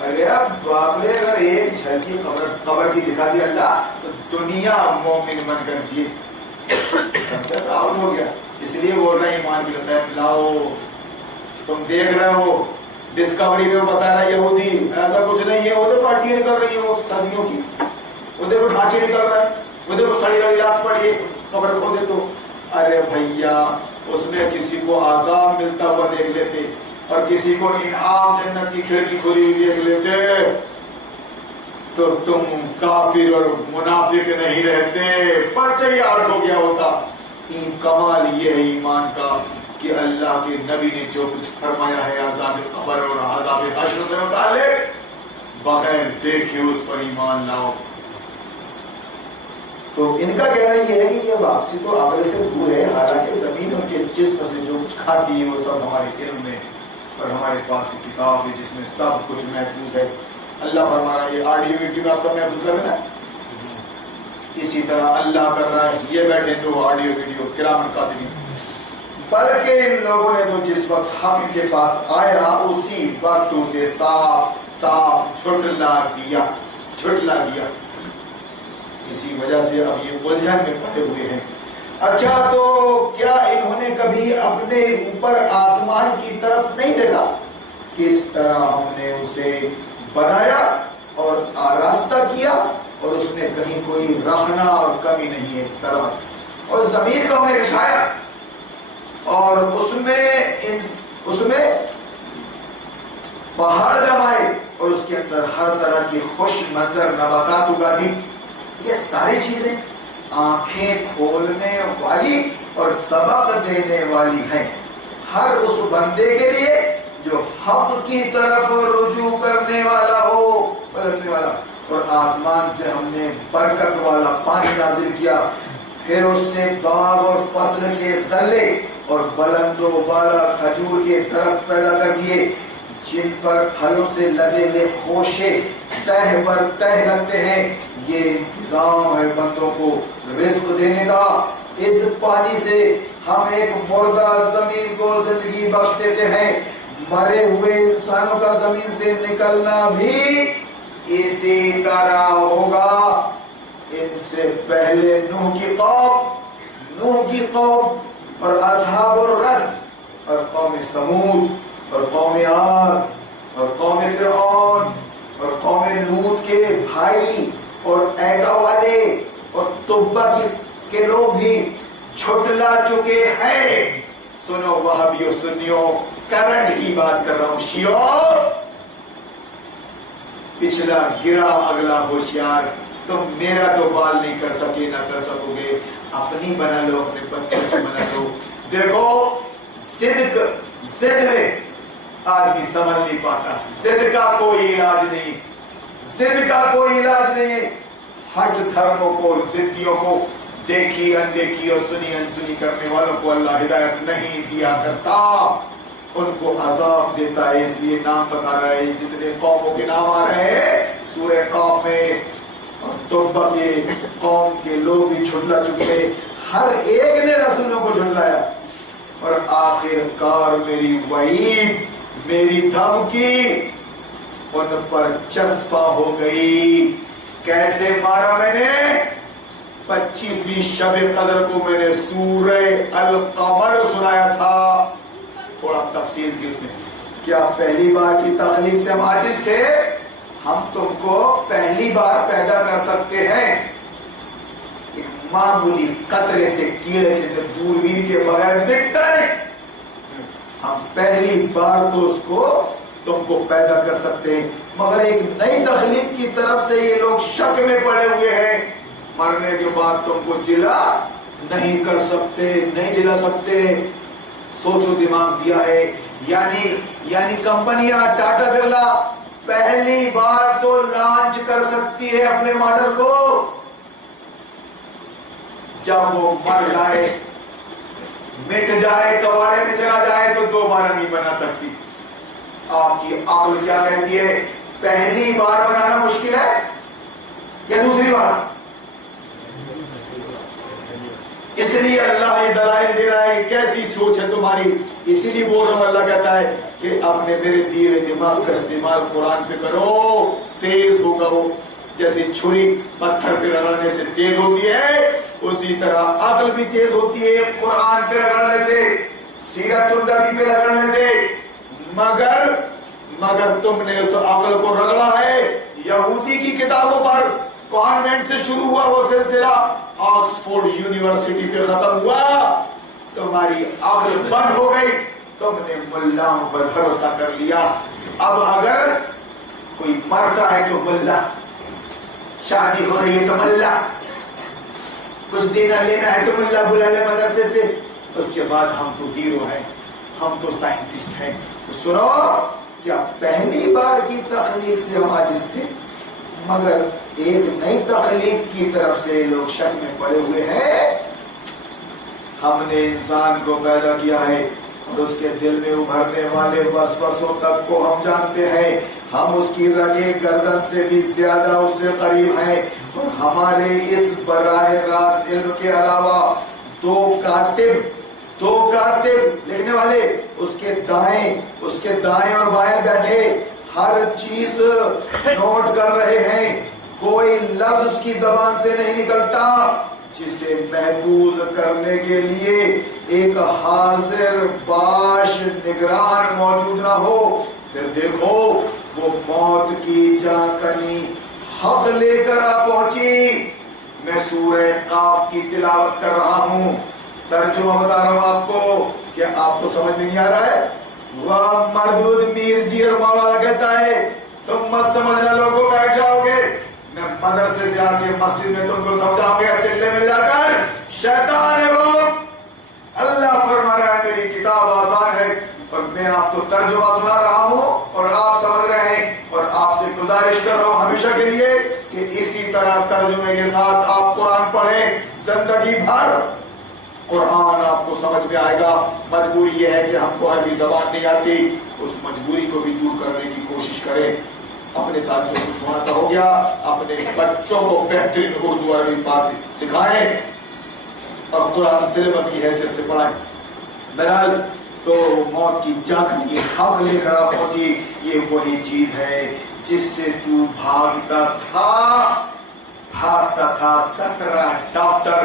ارے اب باپ نے اگر ایک جھلکی قبر کی دکھا دی اللہ تو دنیا مومن بن کر جیے، پرچہ تو آؤٹ ہو گیا۔ اس لیے بول رہے ہیں ایمان بھی لگتا ہے لاؤ۔ تم دیکھ رہے ہو ڈسکوری میں بتا رہا ہے یہودی ایسا کچھ نہیں ہے، وہ دیکھو ہڈیاں نکل رہی ہیں وہ صدیوں کی، وہ دیکھو ڈھانچے نکل رہا ہے، وہ دیکھو سڑی گلی لاش پڑی ہے قبر کھودے تو۔ ارے بھیا اس میں کسی کو عذاب ملتا ہوا دیکھ لیتے اور کسی کو انعام جنت کی کھڑکی کھلی ہوئی دیکھ لیتے تو تم کافر اور منافق نہیں رہتے، پرچہ ہی آؤٹ ہو گیا ہوتا۔ کمال یہ ہے ایمان کا کہ اللہ کے نبی نے جو کچھ فرمایا ہے عذاب قبر اور عذاب حشر سے متعلق، بغیر دیکھے اس پر ایمان لاؤ۔ تو ان کا کہنا یہ ہے کہ یہ واپسی تو عقل سے دور ہے، حالانکہ زمین ان کے جسم سے جو کچھ کھاتی ہے وہ سب ہمارے علم میں اور ہمارے پاس ایک کتاب ہے جس میں سب کچھ محفوظ ہے۔ اللہ فرما رہا ہے یہ آڈیو ویڈیو آپ سب محفوظ کر دینا، اسی طرح اللہ کر رہا ہے یہ بیٹھے دو آڈیو ویڈیو کرامن کاتبین، بلکہ ان لوگوں نے تو جس وقت حق کے پاس آیا اسی وقت اسے صاف صاف جھٹلا دیا۔ اسی وجہ سے اب یہ الجھن میں پڑے ہوئے ہیں۔ اچھا تو کیا انہوں نے کبھی اپنے اوپر آسمان کی طرف نہیں دیکھا؟ کس طرح ہم نے اسے بنایا اور آراستہ کیا اور اس میں کہیں کوئی رخنا اور کمی نہیں ہے طرف، اور زمین کو ہم نے بچھایا اور اس میں پہاڑ جمائے اور اس کے اندر ہر طرح کی خوش منظر نباتات اگا دی۔ یہ ساری چیزیں آنکھیں کھولنے والی اور سبق دینے والی ہیں ہر اس بندے کے لیے جو حق کی طرف رجوع کرنے والا ہو، پلٹنے والا۔ اور آسمان سے ہم نے برکت والا پانی نازل کیا، پھر اس سے باغ اور فصل کے غلے اور بلند و بالا کھجور کے درخت پیدا کر دیے جن پر پھلوں سے لدے ہوئے خوشے تہ پر تہ لگتے ہیں۔ یہ انتظام ہے بندوں کو رزق دینے کا۔ اس پانی سے ہم ایک مردہ زمین کو زندگی بخش دیتے ہیں، مرے ہوئے انسانوں کا زمین سے نکلنا بھی اسی طرح ہوگا۔ ان سے پہلے نوح نوح کی قوم اور اصحاب الرس اور قوم سمود اور قوم عاد اور قوم فرعون اور قوم لوط کے بھائی اور ایکا والے اور تبا کے لوگ بھی چھٹلا چکے ہیں. سنو وہابیو سنیو، کرنٹ کی بات کر رہا ہوں. شیعو پچھلا گرا اگلا ہوشیار، تم میرا تو بال نہیں کر سکے نہ کر سکو گے، اپنی بنا لو، اپنے بچوں سے بنا لو. دیکھو ضد میں آدمی سمجھ نہیں پاتا. ضد کا کوئی علاج نہیں، ضد کا کوئی علاج نہیں. ہٹ دھرموں کو، ضدیوں کو دیکھی اندیکھی اور سنی انسنی کرنے والوں کو اللہ ہدایت نہیں دیا کرتا، ان کو عذاب دیتا ہے. اس لیے نام بتا رہا ہے، جتنے قوموں کے نام آ رہے ہیں سورہ قاف میں، اور توبہ کے قوم کے لوگ بھی جھٹلا چکے، ہر ایک نے رسولوں کو جھٹلایا. اور آخر کار میری وعید، میری دھمکی ان پر چسپا ہو گئی. کیسے مارا میں نے؟ 25ویں شب قدر کو میں نے سورہ القمر سنایا تھا. تھوڑا تفصیل تھی اس میں. کیا پہلی بار کی تخلیق سے ہم عاجز تھے؟ ہم تم کو پہلی بار پیدا کر سکتے ہیں ایک معمولی قطرے سے، کیڑے سے جو دوربین کے بغیر دکھتا نہیں. ہم پہلی بار تو اس کو تم کو پیدا کر سکتے ہیں، مگر ایک نئی تخلیق کی طرف سے یہ لوگ شک میں پڑے ہوئے ہیں. مرنے کے بعد تم کو جلا نہیں کر سکتے، نہیں جلا سکتے. سوچو دماغ دیا ہے. یعنی کمپنیاں ٹاٹا برلا پہلی بار تو لانچ کر سکتی ہے اپنے ماڈل کو، جب وہ مر جائے، مٹ جائے، کباڑے میں چلا جائے تو دوبارہ نہیں بنا سکتی. آپ کی عقل کیا کہتی ہے؟ پہلی بار بنانا مشکل ہے یا دوسری بار؟ اس لیے اللہ یہ دلائل دے رہا ہے. کیسی سوچ ہے تمہاری؟ اسی لیے بول رہا ہوں، اللہ کہتا ہے کہ اپنے میرے دیے ہوئے دماغ کا استعمال قرآن پہ کرو، تیز ہوگا وہ. جیسے چھری پتھر پہ رگڑنے سے تیز ہوتی ہے، اسی طرح عقل بھی تیز ہوتی ہے قرآن پہ رگڑنے سے، سیرت النبی پہ رگڑنے سے. مگر تم نے اس عقل کو رگڑا ہے یہودی کی کتابوں پر. کانوینٹ سے شروع ہوا وہ سلسلہ، آکسفورڈ یونیورسٹی پہ ختم ہوا. تمہاری عقل بند ہو گئی، تم نے ملاؤں پر بھروسہ کر لیا. اب اگر کوئی مرتا ہے تو ملا، شادی ہو رہی ہے تو ملا، کچھ دینا لینا ہے تو ملا بلا لے مدرسے سے. اس کے بعد ہم تو ہیرو ہیں، ہم تو سائنٹسٹ ہیں. سنو، کیا پہلی بار کی تخلیق سے ہم عاجز تھے؟ مگر ایک نئی تخلیق کی طرف سے لوگ شک میں پڑے ہوئے ہیں. ہم نے انسان کو پیدا کیا ہے اور اس کے دل میں ابھرنے والے وسوسوں تک کو ہم جانتے ہیں. ہم اس کی رگے گردن سے بھی زیادہ اس سے قریب ہیں. اور ہمارے اس براہ راست علم کے علاوہ دو کاتب لکھنے والے اس کے دائیں اور بائیں بیٹھے ہر چیز نوٹ کر رہے ہیں. کوئی لفظ اس کی زبان سے نہیں نکلتا جسے محفوظ کرنے کے لیے ایک حاضر باش نگران موجود نہ ہو. پھر دیکھو وہ موت کی جانکنی حق لے کر آ پہنچی. میں سورہ قاف کی تلاوت کر رہا ہوں، ترجمہ بتا رہا ہوں آپ کو، کہ آپ کو سمجھ میں نہیں آ رہا ہے. وہ مردود میر جی اور مولانا کہتا ہے تم مت سمجھنا، لوگوں بیٹھ جاؤ گے. میں مدرسے سے آ کے مسجد میں تم کو سمجھاؤں گا چلنے میں جا کر. شیطان ہے وہ. اللہ فرما رہا ہے میری کتاب آسان ہے اور میں آپ کو ترجمہ سنا رہا ہوں اور آپ سمجھ رہے ہیں. اور آپ سے گزارش کر رہا ہوں ہمیشہ کے لیے کہ اسی طرح ترجمے کے ساتھ آپ قرآن پڑھیں. زندگی بھر قرآن آپ کو سمجھ میں آئے گا. مجبوری یہ ہے کہ ہم کو عربی زبان نہیں آتی، اس مجبوری کو بھی دور کرنے کی کوشش کریں. اپنے ساتھ جو کچھ ہونا ہو گیا، اپنے بچوں کو بہترین اردو عربی فارسی سکھائیں اور قرآن سلیبس کی حیثیت سے پڑھائیں. بہرحال تو موت کی جانکنی حق لے کر آ پہنچی. یہ وہی چیز ہے جس سے تو بھاگتا تھا. 17 ڈاکٹر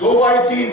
2x3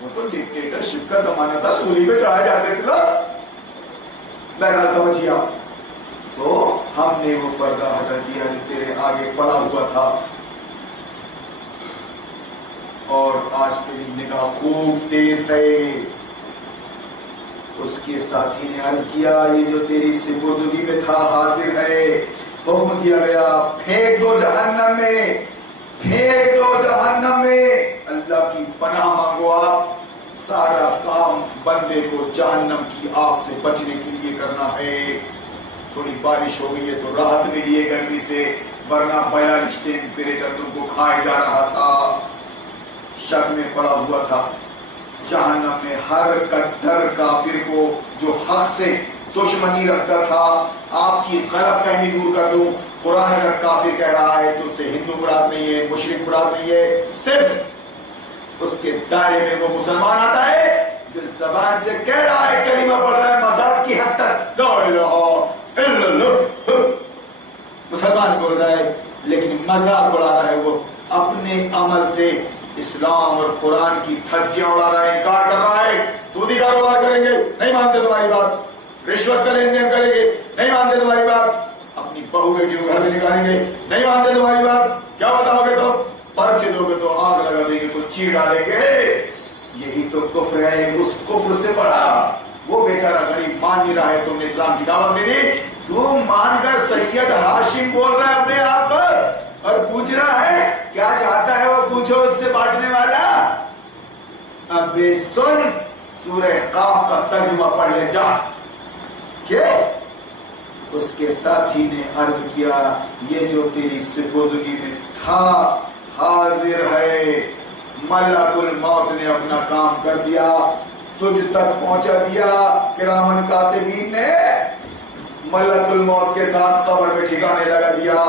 وہ تو ڈکٹیٹرشپ کا زمانہ تھا, سولی پہ چڑھائے جاتے تھے لوگ. بہرحال سمجھیے آپ, تو ہم نے وہ پردہ ہٹا دیا جو تیرے آگے پڑا ہوا تھا, اور آج تیری نگاہ خوب تیز ہے. اس کے ساتھی نے عرض کیا یہ جو تیری سپردگی میں تھا حاضر ہے. حکم دیا گیا پھینک دو جہنم میں, پھینک دو جہنم میں. اللہ کی پناہ مانگو آپ. سارا کام بندے کو جہنم کی آگ سے بچنے کے لیے کرنا ہے. تھوڑی بارش ہو گئی ہے تو راحت ملی ہے گرمی سے, ورنہ 42 ٹیمپریچر تم کو کھائے جا رہا تھا. شک میں پڑا ہوا تھا. جہنم میں ہر کٹر کافر کو جو حق سے دشمنی رکھتا تھا, آپ کی غلط فہمی دور کر دوں, قرآن اگر کافر کہہ رہا ہے تو اس سے ہندو مراد نہیں ہے, مشرک مراد نہیں ہے, صرف اس کے دائرے میں وہ مسلمان آتا ہے جو زبان سے کہہ رہا ہے, کلمہ پڑھ رہا ہے مذاق کی حد تک, لا الہ الا اللہ, مسلمان بول رہا ہے لیکن مذاق اڑا رہا ہے. وہ اپنے عمل سے اسلام اور قرآن کی دھجیاں اڑا رہا ہے, انکار کر رہا ہے. سودی کاروبار کریں گے, نہیں مانتے تمہاری بات. رشوت کا لین دین کریں گے, نہیں مانتے تمہاری بات. اپنی بہو بیٹی کو گھر سے نکالیں گے, نہیں مانتے تمہاری بات. کیا بتاؤ گے تو پرچے دو گے تو آگ لگا دیں گے, تو چیر ڈالیں گے. یہی تو کفر ہے. اس کفر سے بڑا وہ بیچارہ غریب مان نہیں رہا ہے, تم نے اسلام کی دعوت دے دی, تو مان کر سید ہاشم بول رہا ہے اپنے آپ پر, اور پوچھ رہا ہے کیا چاہتا ہے وہ پوچھو اس سے بانٹنے والا. اب سن, سورہ قاف کا ترجمہ پڑھ لے جا. کہ اس کے ساتھی نے عرض کیا یہ جو تیری سپردگی میں تھا حاضر ہے. ملک الموت نے اپنا کام کر دیا, تجھ تک پہنچا دیا. کرامن کاتبین نے ملک الموت کے ساتھ قبر میں ٹھکانے لگا دیا.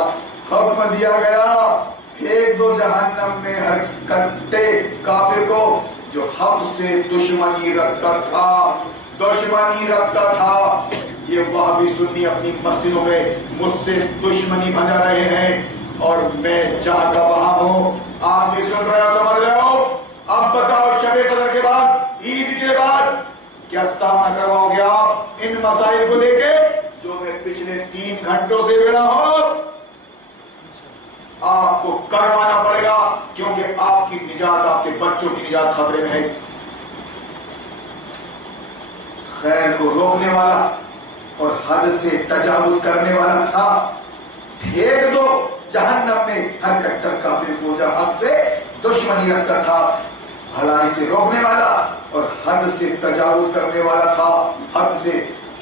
حکم دیا گیا پھینک دو جہنم میں ہر کٹے کافر کو جو حق سے دشمنی رکھتا تھا, دشمنی رکھتا تھا. یہ وہابی سنی اپنی مسجدوں میں مجھ سے دشمنی بنا رہے ہیں, اور میں جہاں کا وہاں ہوں. آپ بھی سن رہے ہو, سمجھ رہے ہو. اب بتاؤ شب قدر کے بعد, عید کے بعد کیا سامنا کرواؤ گے آپ ان مسائل کو لے کے جو میں پچھلے 3 گھنٹوں سے بیڑا ہوں. آپ کو کروانا پڑے گا, کیونکہ آپ کی نجات, آپ کے بچوں کی نجات خطرے میں ہے. خیر کو روکنے والا اور حد سے تجاوز کرنے والا تھا. پھینک دو جہنم میں ہر کٹر کافر کو جو حد سے دشمنی رکھتا تھا. بھلائی سے روکنے والا اور حد سے تجاوز کرنے والا تھا, حد سے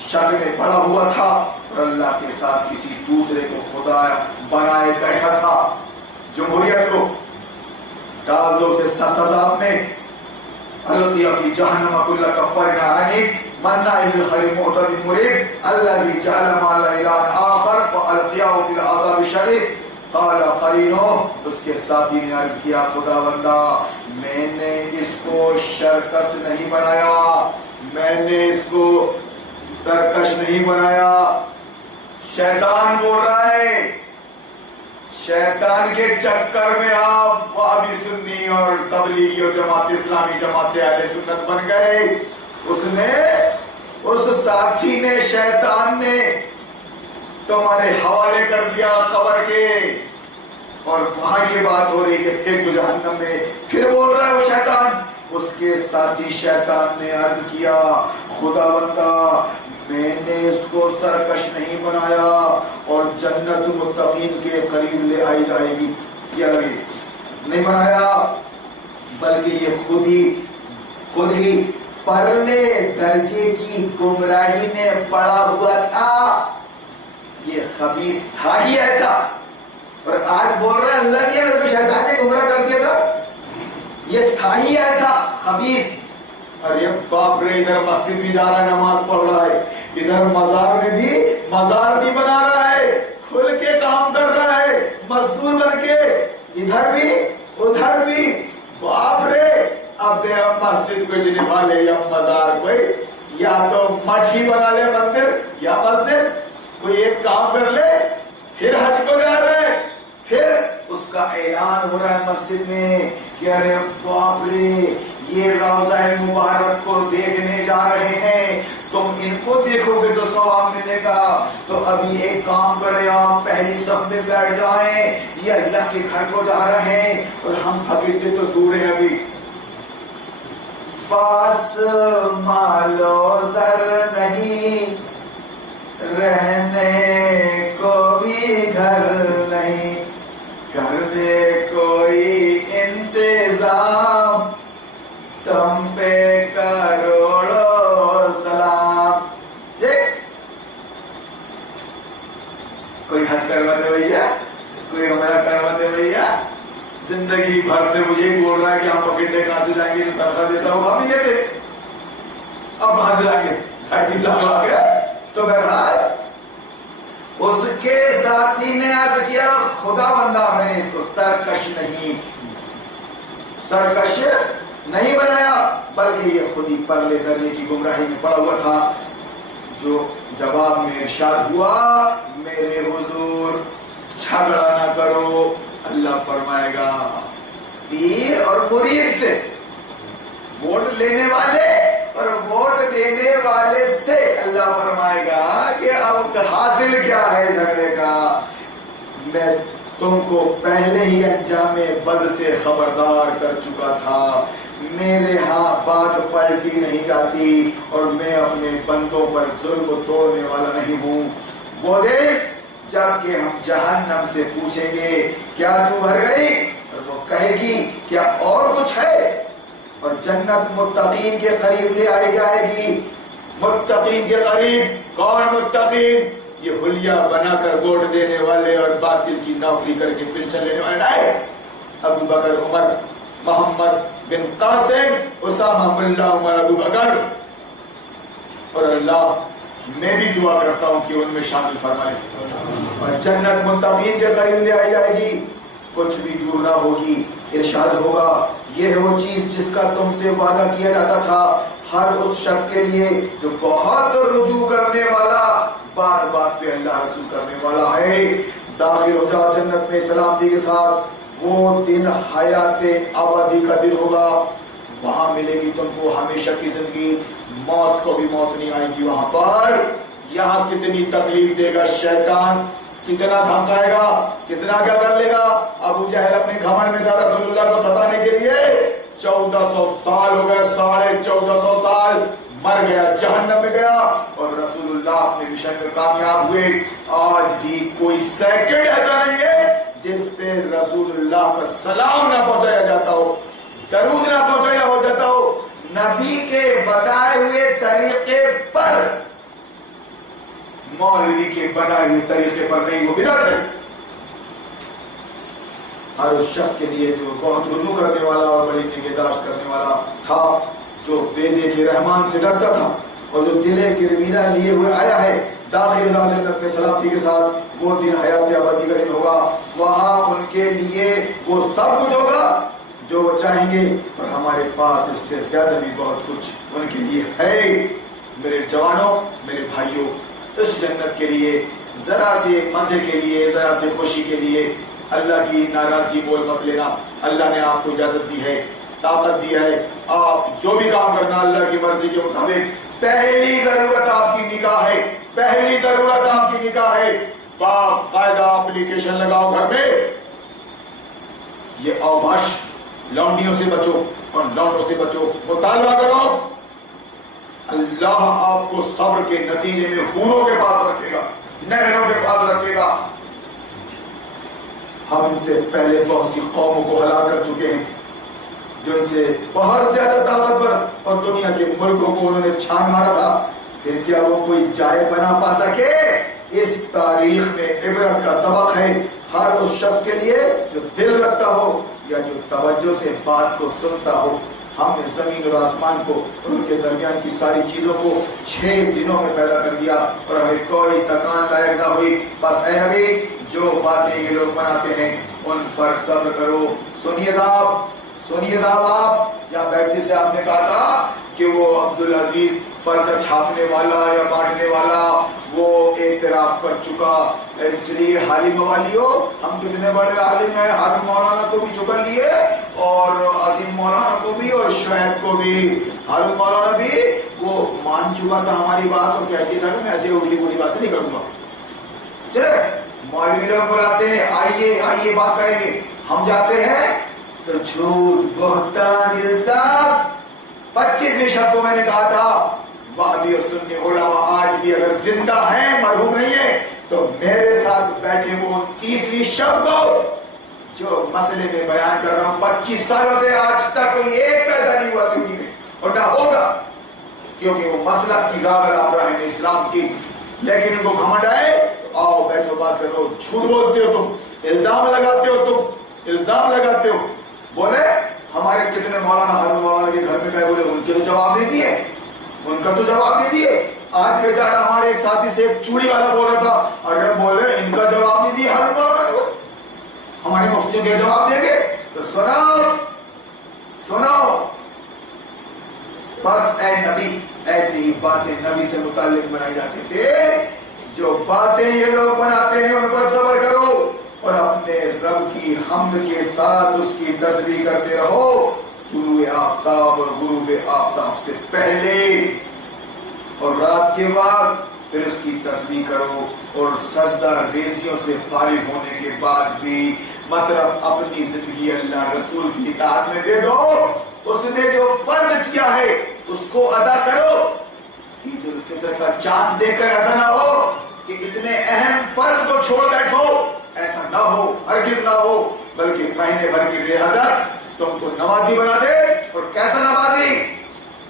شر میں پڑا ہوا تھا, اور اللہ کے ساتھ کسی دوسرے کو خدا بنائے بیٹھا تھا. جمہوریت کو ڈال دو سے سخت عذاب میں. القیا فی جہنم کل کفار عنید مناع للخیر معتد مرید الذی جعل مع الہ آخر فالقیاه فی العذاب الشدید. قال قرینو, اس کے ساتھی نے عرض کیا خدا بندہ میں نے اس کو شرکس نہیں بنایا, میں نے اس کو سرکش نہیں بنایا. شیطان بول رہا ہے. شیطان کے چکر میں آپ وہابی سنی اور تبلیغی اور جماعت اسلامی جماعت اہل سنت بن گئے. اس نے, اس ساتھی نے, شیطان نے تمہارے حوالے کر دیا قبر کے, اور وہاں یہ بات ہو رہی کہ پھینک دو جہنم میں. پھر بول رہا ہے وہ شیطان. اس کے ساتھی شیطان نے عرض کیا خدا بندہ میں نے اس کو سرکش نہیں بنایا, اور جنت متقین کے قریب لے آئی جائے گی کیا نہیں بنایا, بلکہ یہ خود ہی پرلے درجے کی گمراہی میں پڑا ہوا تھا. یہ خبیث تھا ہی ایسا, اور آج بول رہا ہے اللہ نے میرے کو شیطان نے گمراہ کر دیا تھا. یہ تھا ہی ایسا خبیث. ارے باپ رے, ادھر مسجد بھی جا رہا ہے, نماز پڑھ رہا ہے, ادھر مزار میں بھی مزار بھی بنا رہا ہے, کھل کے کام کر رہا ہے مزدور بن کے, ادھر بھی ادھر بھی. باپ رے, اب دے مسجد کچھ نبھا لے یا مزار, کوئی یا تو مٹھ ہی بنا لے مندر یا مسجد, کوئی ایک کام کر لے. پھر حج کو جا رہے, پھر اس کا اعلان ہو رہا ہے مسجد میں کہ ارے باپ رے یہ روضہ مبارک کو دیکھنے جا رہے ہیں، تم ان کو دیکھو گے تو ثواب ملے گا، تو ابھی ایک کام کرے آپ پہلی صف میں بیٹھ جائیں، یہ اللہ کے گھر کو جا رہے ہیں اور ہم پھکٹے تو دور ہیں ابھی، پاس مالو زر نہیں رہنے کو بھی گھر نہیں، کر دے کوئی انتظام تم پہ کروڑوں سلام۔ دیکھ کوئی حج کروا دے بھیا، کوئی عمرہ کروا دے بھیا، زندگی بھر سے مجھے بول رہا ہے کہ ہم پکڑنے کہاں سے جائیں گے، جو تنخواہ دیتا ہوں ہم ہی دیتے، اب کہاں سے جائیں گے، 2.5 لاکھ آ گیا۔ تو بہرحال اس کے ساتھی نے عرض کیا خدا بندہ میں نے اس کو سرکش نہیں بنایا، بلکہ یہ خود ہی پرلے درجے کی گمراہی میں پڑا ہوا تھا۔ جو جواب میں ارشاد ہوا میرے حضور جھگڑا نہ کرو، اللہ فرمائے گا پیر اور مرید سے، ووٹ لینے والے اور ووٹ دینے والے سے اللہ فرمائے گا کہ اب حاصل کیا ہے جھگڑے کا، میں تم کو پہلے ہی انجام بد سے خبردار کر چکا تھا، میرے ہاں بات پلٹی نہیں جاتی اور میں اپنے بندوں پر ظلم توڑنے والا نہیں ہوں۔ وہ دن جب کہ ہم جہنم سے پوچھیں گے کیا تو بھر گئی، اور وہ کہے گی کیا اور کچھ ہے، اور جنت متقین کے قریب لے آئی جائے گی۔ متقین کے قریب کون متقین؟ یہ حلیہ بنا کر ووٹ دینے والے اور باطل کی نوکری کر کے پنشن لینے والے نہیں، ابو بکر، عمر، محمد بن قاسم، اسامہ، ملا عمر، ابو بکر، اور اللہ میں بھی دعا کرتا ہوں کہ ان میں شامل فرما لے، اور جنت متقین کے قریب لے آئی جائے گی، کچھ بھی دور نہ ہوگی۔ ارشاد ہوگا یہ ہے وہ چیز جس کا تم سے وعدہ کیا جاتا تھا، ہر اس شخص کے لیے جو بہت رجوع کرنے والا، بات بات پہ اللہ رسول کرنے والا ہے، داخل ہو جاؤ جنت میں سلامتی کے ساتھ۔ وہ دن حیات ابدی کا دن ہوگا، وہاں ملے گی تم کو ہمیشہ کی زندگی، موت کو بھی موت نہیں آئے گی وہاں پر۔ یہاں کتنی تکلیف دے گا شیطان، کتنا دھمکائے گا، کتنا کیا کر لے گا۔ ابو جہل اپنے گھمنڈ میں تھا رسول اللہ کو ستانے کے لیے، 1400 سال ہو گئے، 1450 سال، مر گیا، جہنم میں گیا، اور رسول اللہ اپنے مشن میں کامیاب ہوئے۔ آج بھی کوئی سیکنڈ ایسا نہیں ہے جس پہ رسول اللہ پر سلام نہ پہنچایا جاتا ہو، درود نہ پہنچایا ہو جاتا ہو، نبی کے بتائے ہوئے طریقے پر، مولوی کے بنائے ہوئے طریقے پر نہیں، وہ بدعت ہے۔ ہر اس شخص کے لیے جو بہت رجوع کرنے والا اور بڑی نگہداشت کرنے والا تھا، جو بیدے کے رحمان سے ڈرتا تھا اور جو دلے کی رمینا لیے ہوئے آیا ہے، داخل جنت میں سلامتی کے ساتھ، وہ دن حیات ابدی کا دن ہوگا۔ وہاں ان کے لیے وہ سب کچھ ہوگا جو وہ چاہیں گے، اور ہمارے پاس اس سے زیادہ بھی بہت کچھ ان کے لیے ہے۔ میرے جوانوں، میرے بھائیوں، اس جنت کے لیے ذرا سے مزے کے لیے، ذرا سے خوشی کے لیے اللہ کی ناراضگی بول مت لینا۔ اللہ نے آپ کو اجازت دی ہے، طاقت دی ہے، آپ جو بھی کام کرنا اللہ کی مرضی کے مطابق۔ پہلی ضرورت آپ کی نکاح ہے، پہلی ضرورت آپ کی نکاح ہے، باقاعدہ اپلیکیشن لگاؤ گھر میں، یہ اوباش لونڈیوں سے بچو اور لونڈوں سے بچو، مطالبہ کرو، اللہ آپ کو صبر کے نتیجے میں حوروں کے پاس رکھے گا، نہروں کے پاس رکھے گا۔ ہم ان سے پہلے بہت سی قوموں کو ہلاک کر چکے ہیں جو ان سے بہت زیادہ طاقتور اور دنیا کے ملکوں کو انہوں نے چھان مارا تھا، پھر کیا وہ کوئی جائے بنا پا سکے؟ اس تاریخ میں عبرت کا سبق ہے ہر اس شخص کے لیے جو دل رکھتا ہو یا جو توجہ سے بات کو سنتا ہو۔ ہم نے زمین اور آسمان کو اور ان کے درمیان کی ساری چیزوں کو 6 دنوں میں پیدا کر دیا اور ہمیں کوئی تکان لائق نہ ہوئی۔ بس اے نبی، جو باتیں یہ لوگ بناتے ہیں ان پر صبر کرو۔ سنیے صاحب، آپ یہاں بیٹھتے سے آپ نے کہا تھا کہ وہ عبدالعزیز پرچہ چھاپنے والا یا بانٹنے والا وہ اعتراف کر چکا. اس لیے حالی موالیو ہم کتنے بڑے عالم ہیں, ہر مولانا کو بھی چکا لیے اور عزیز مولانا کو بھی اور شعیب کو بھی. ہر مولانا بھی وہ مان چکا تھا ہماری بات اور کہتی تھا کہ میں ایسے الٹی پوٹی باتیں نہیں کروں گا. چلے مولوی لوگ بلاتے ہیں آئیے آئیے بات کریں گے, ہم جاتے ہیں تو جھوٹ بہتان الزام. 25ویں شب کو میں نے کہا تھا وہابی اور سنی علماء آج بھی اگر زندہ ہیں مرحوم نہیں ہے تو میرے ساتھ بیٹھے وہ 30ویں شب کو جو مسئلے میں بیان کر رہا ہوں 25 سالوں سے آج تک کوئی ایک پیدا نہیں ہوا زندگی میں اور نہ ہوگا, کیونکہ وہ مسئلہ کی راہ آپ رہے ہیں اسلام کی. لیکن ان کو گھمنڈ آئے آؤ بیٹھو بات کرو, جھوٹ بولتے ہو تم, الزام لگاتے ہو تم, الزام لگاتے ہو. بولے ہمارے کتنے مولانا ہارون مولانا کے گھر میں گئے, بولے ان کے تو جواب نہیں دیے, ان کا تو جواب نہیں دیے. آج بیچارہ ہمارے ایک ساتھی سے ایک چوڑی والا بول رہا تھا, اگر بولے ان کا جواب نہیں دیے ہارون مولانا کو, ہمارے مفتی کے جواب دیں گے. تو سناؤ سناؤ. بس اے نبی ایسی ہی باتیں نبی سے متعلق بنائی جاتی تھے. جو باتیں یہ لوگ بناتے ہیں ان پر صبر کرو اور اپنے رب کی حمد کے ساتھ اس کی تسبیح کرتے رہو طلوع آفتاب اور غروب آفتاب سے پہلے اور رات کے بعد, پھر اس کی تسبیح کرو اور سجدہ ریزیوں سے فارغ ہونے کے بعد بھی مطلب اپنی زندگی اللہ رسول کی اطاعت میں دے دو. اس نے جو فرض کیا ہے اس کو ادا کرو. عید الفطر کا چاند دیکھ کر ایسا نہ ہو کہ اتنے اہم فرض کو چھوڑ بیٹھو, ایسا نہ ہو, ہرگز نہ ہو, بلکہ مہینے بھر کی ریاضت تم کو نمازی بنا دے. اور کیسا نمازی؟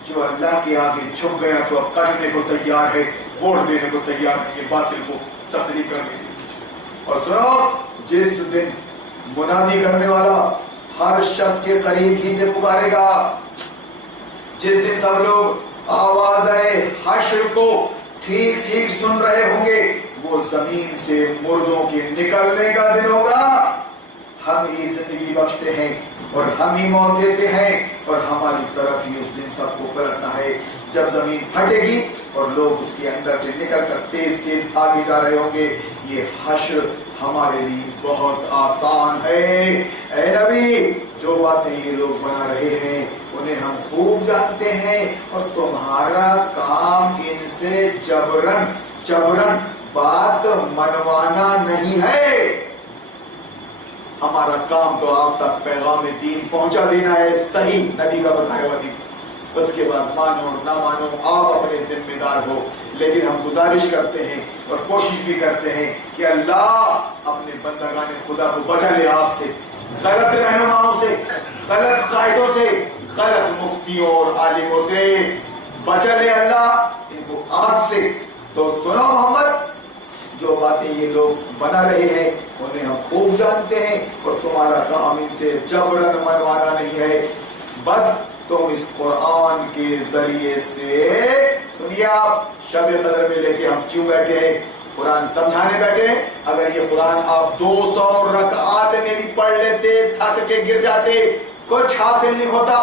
جو اللہ کے آگے چھپ گیا تو اب کٹنے کو تیار ہے, ووٹ دینے کو تیار ہے, یہ باطل کو تسلیم کرنے. اور سنو, جس دن منادی کرنے والا ہر شخص کے قریب ہی سے پکارے گا, جس دن سب لوگ آواز حشر کو ٹھیک ٹھیک سن رہے ہوں گے, وہ زمین سے مردوں کے نکلنے کا دن ہوگا. ہم ہی زندگی بخشتے ہیں اور ہم ہی موت دیتے ہیں اور ہماری طرف ہی اس دن سب کو پلٹنا ہے. جب زمین پھٹے گی اور لوگ اس کے اندر سے نکل کر تیز تیز آگے جا رہے ہوں گے, یہ حشر ہمارے لیے بہت آسان ہے. اے نبی جو باتیں یہ لوگ بنا رہے ہیں انہیں ہم خوب جانتے ہیں اور تمہارا کام ان سے جبرن بات منوانا نہیں ہے. ہمارا کام تو آپ تک پیغام دین پہنچا دینا ہے, صحیح نبی کا بتایا ہوا دین. اس کے بعد مانو نہ مانو آپ اپنے ذمہ دار ہو. لیکن ہم گزارش کرتے ہیں اور کوشش بھی کرتے ہیں کہ اللہ اپنے بندگان خدا کو بچا لے آپ سے, غلط رہنماؤں سے, غلط قائدوں سے, غلط مفتیوں اور عالموں سے بچا لے اللہ ان کو آگ سے. تو سنو محمد, جو باتیں یہ لوگ بنا رہے ہیں انہیں ہم خوب جانتے ہیں اور تمہارا کام ان سے جبرن منوانا نہیں ہے. بس تم اس قرآن کے ذریعے سے سنیے. آپ شب قدر میں لے کے ہم کیوں بیٹھے ہیں؟ قرآن سمجھانے بیٹھے ہیں. اگر یہ قرآن آپ 200 رکعات میں بھی پڑھ لیتے تھک کے گر جاتے, کچھ حاصل نہیں ہوتا.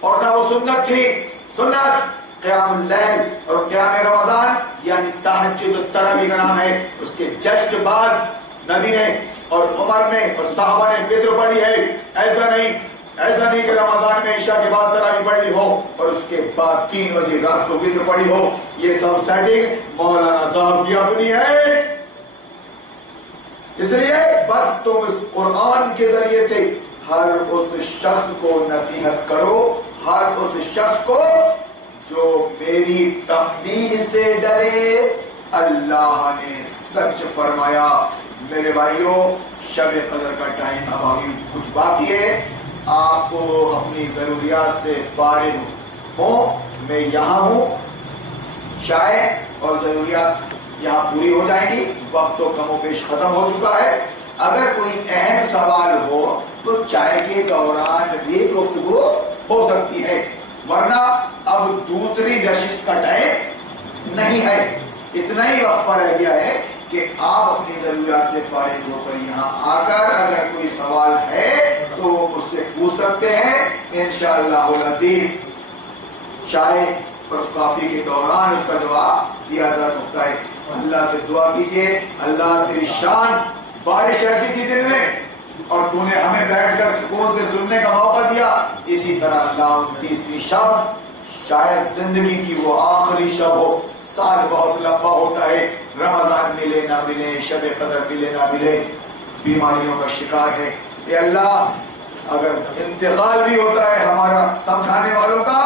اور نہ وہ سنت تھی. سنت قیام اللیل اور قیام رمضان یعنی تہجد التراویح کا نام ہے. اس کے جسٹ بعد نبی نے اور عمر نے اور صحابہ نے وتر پڑھی ہے. ایسا نہیں کہ رمضان میں عشاء کے بعد تراویح پڑھ لی ہو اور اس کے بعد 3 بجے رات کو وتر پڑھی ہو. یہ سب سیٹنگ مولانا صاحب کی اپنی ہے. اس لیے بس تم اس قرآن کے ذریعے سے ہر اس شخص کو نصیحت کرو, ہر اس شخص کو جو میری تنبیہ سے ڈرے. اللہ نے سچ فرمایا. میرے بھائیوں, شب قدر کا ٹائم اب ابھی کچھ باقی ہے. آپ کو اپنی ضروریات سے فارغ ہو, میں یہاں ہوں, چائے اور ضروریات یہاں پوری ہو جائیں گی. وقت تو کم و بیش ختم ہو چکا ہے. اگر کوئی اہم سوال ہو تو چائے کے دوران بھی گفتگو ہو سکتی ہے, ورنہ اب دوسری نشست کا ٹائم نہیں ہے. اتنا ہی وقفہ رہ گیا ہے کہ آپ اپنی ضروریات سے فارغ ہو کر یہاں آ کر اگر کوئی سوال ہے تو اس سے پوچھ سکتے ہیں. انشاءاللہ العزیز چائے اور کافی کے دوران اس کا جواب دیا جا سکتا ہے. اللہ سے دعا کیجیے اللہ تیری شان بارش ایسی تھی دن میں اور تو نے ہمیں بیٹھ کر سکون سے سننے کا موقع دیا. اسی طرح اللہ 29ویں شب شاید زندگی کی وہ آخری شب ہو. سال بہت لمبا ہوتا ہے, رمضان ملے نہ ملے, شب قدر ملے نہ ملے, بیماریوں کا شکار ہے. اے اللہ اگر انتقال بھی ہوتا ہے ہمارا سمجھانے والوں کا,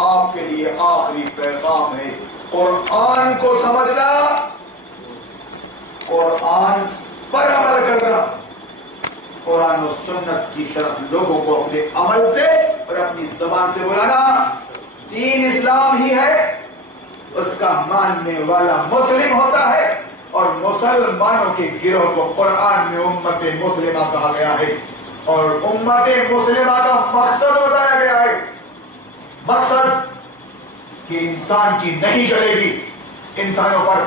آپ کے لیے آخری پیغام ہے قرآن کو سمجھنا, قرآن پر عمل کرنا, قرآن و سنت کی طرف لوگوں کو اپنے عمل سے اور اپنی زبان سے بلانا. دین اسلام ہی ہے, اس کا ماننے والا مسلم ہوتا ہے, اور مسلمانوں کے گروہ کو قرآن میں امت مسلمہ کہا گیا ہے, اور امت مسلمہ کا مقصد بتایا گیا ہے. مقصد کہ انسان کی نہیں چلے گی انسانوں پر,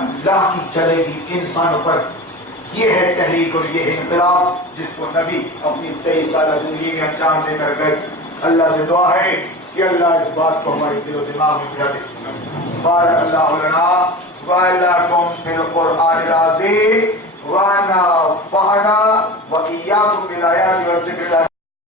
اللہ کی چلے گی انسانوں پر. یہ ہے تحریک اور یہ ہے انقلاب جس کو نبی اپنی 23 سالہ زندگی میں انجام دے کر گئے. اللہ سے دعا ہے کہ اللہ اس بات کو ہمارے دل و دماغ میں بٹھا دے. بارک اللہ لنا وَلَكُمْ فِي الْقُرْآنِ الْعَظِيمِ وَنَفَعَنَا وَإِيَّاكُمْ بِالْآيَاتِ وَالذِّكْرِ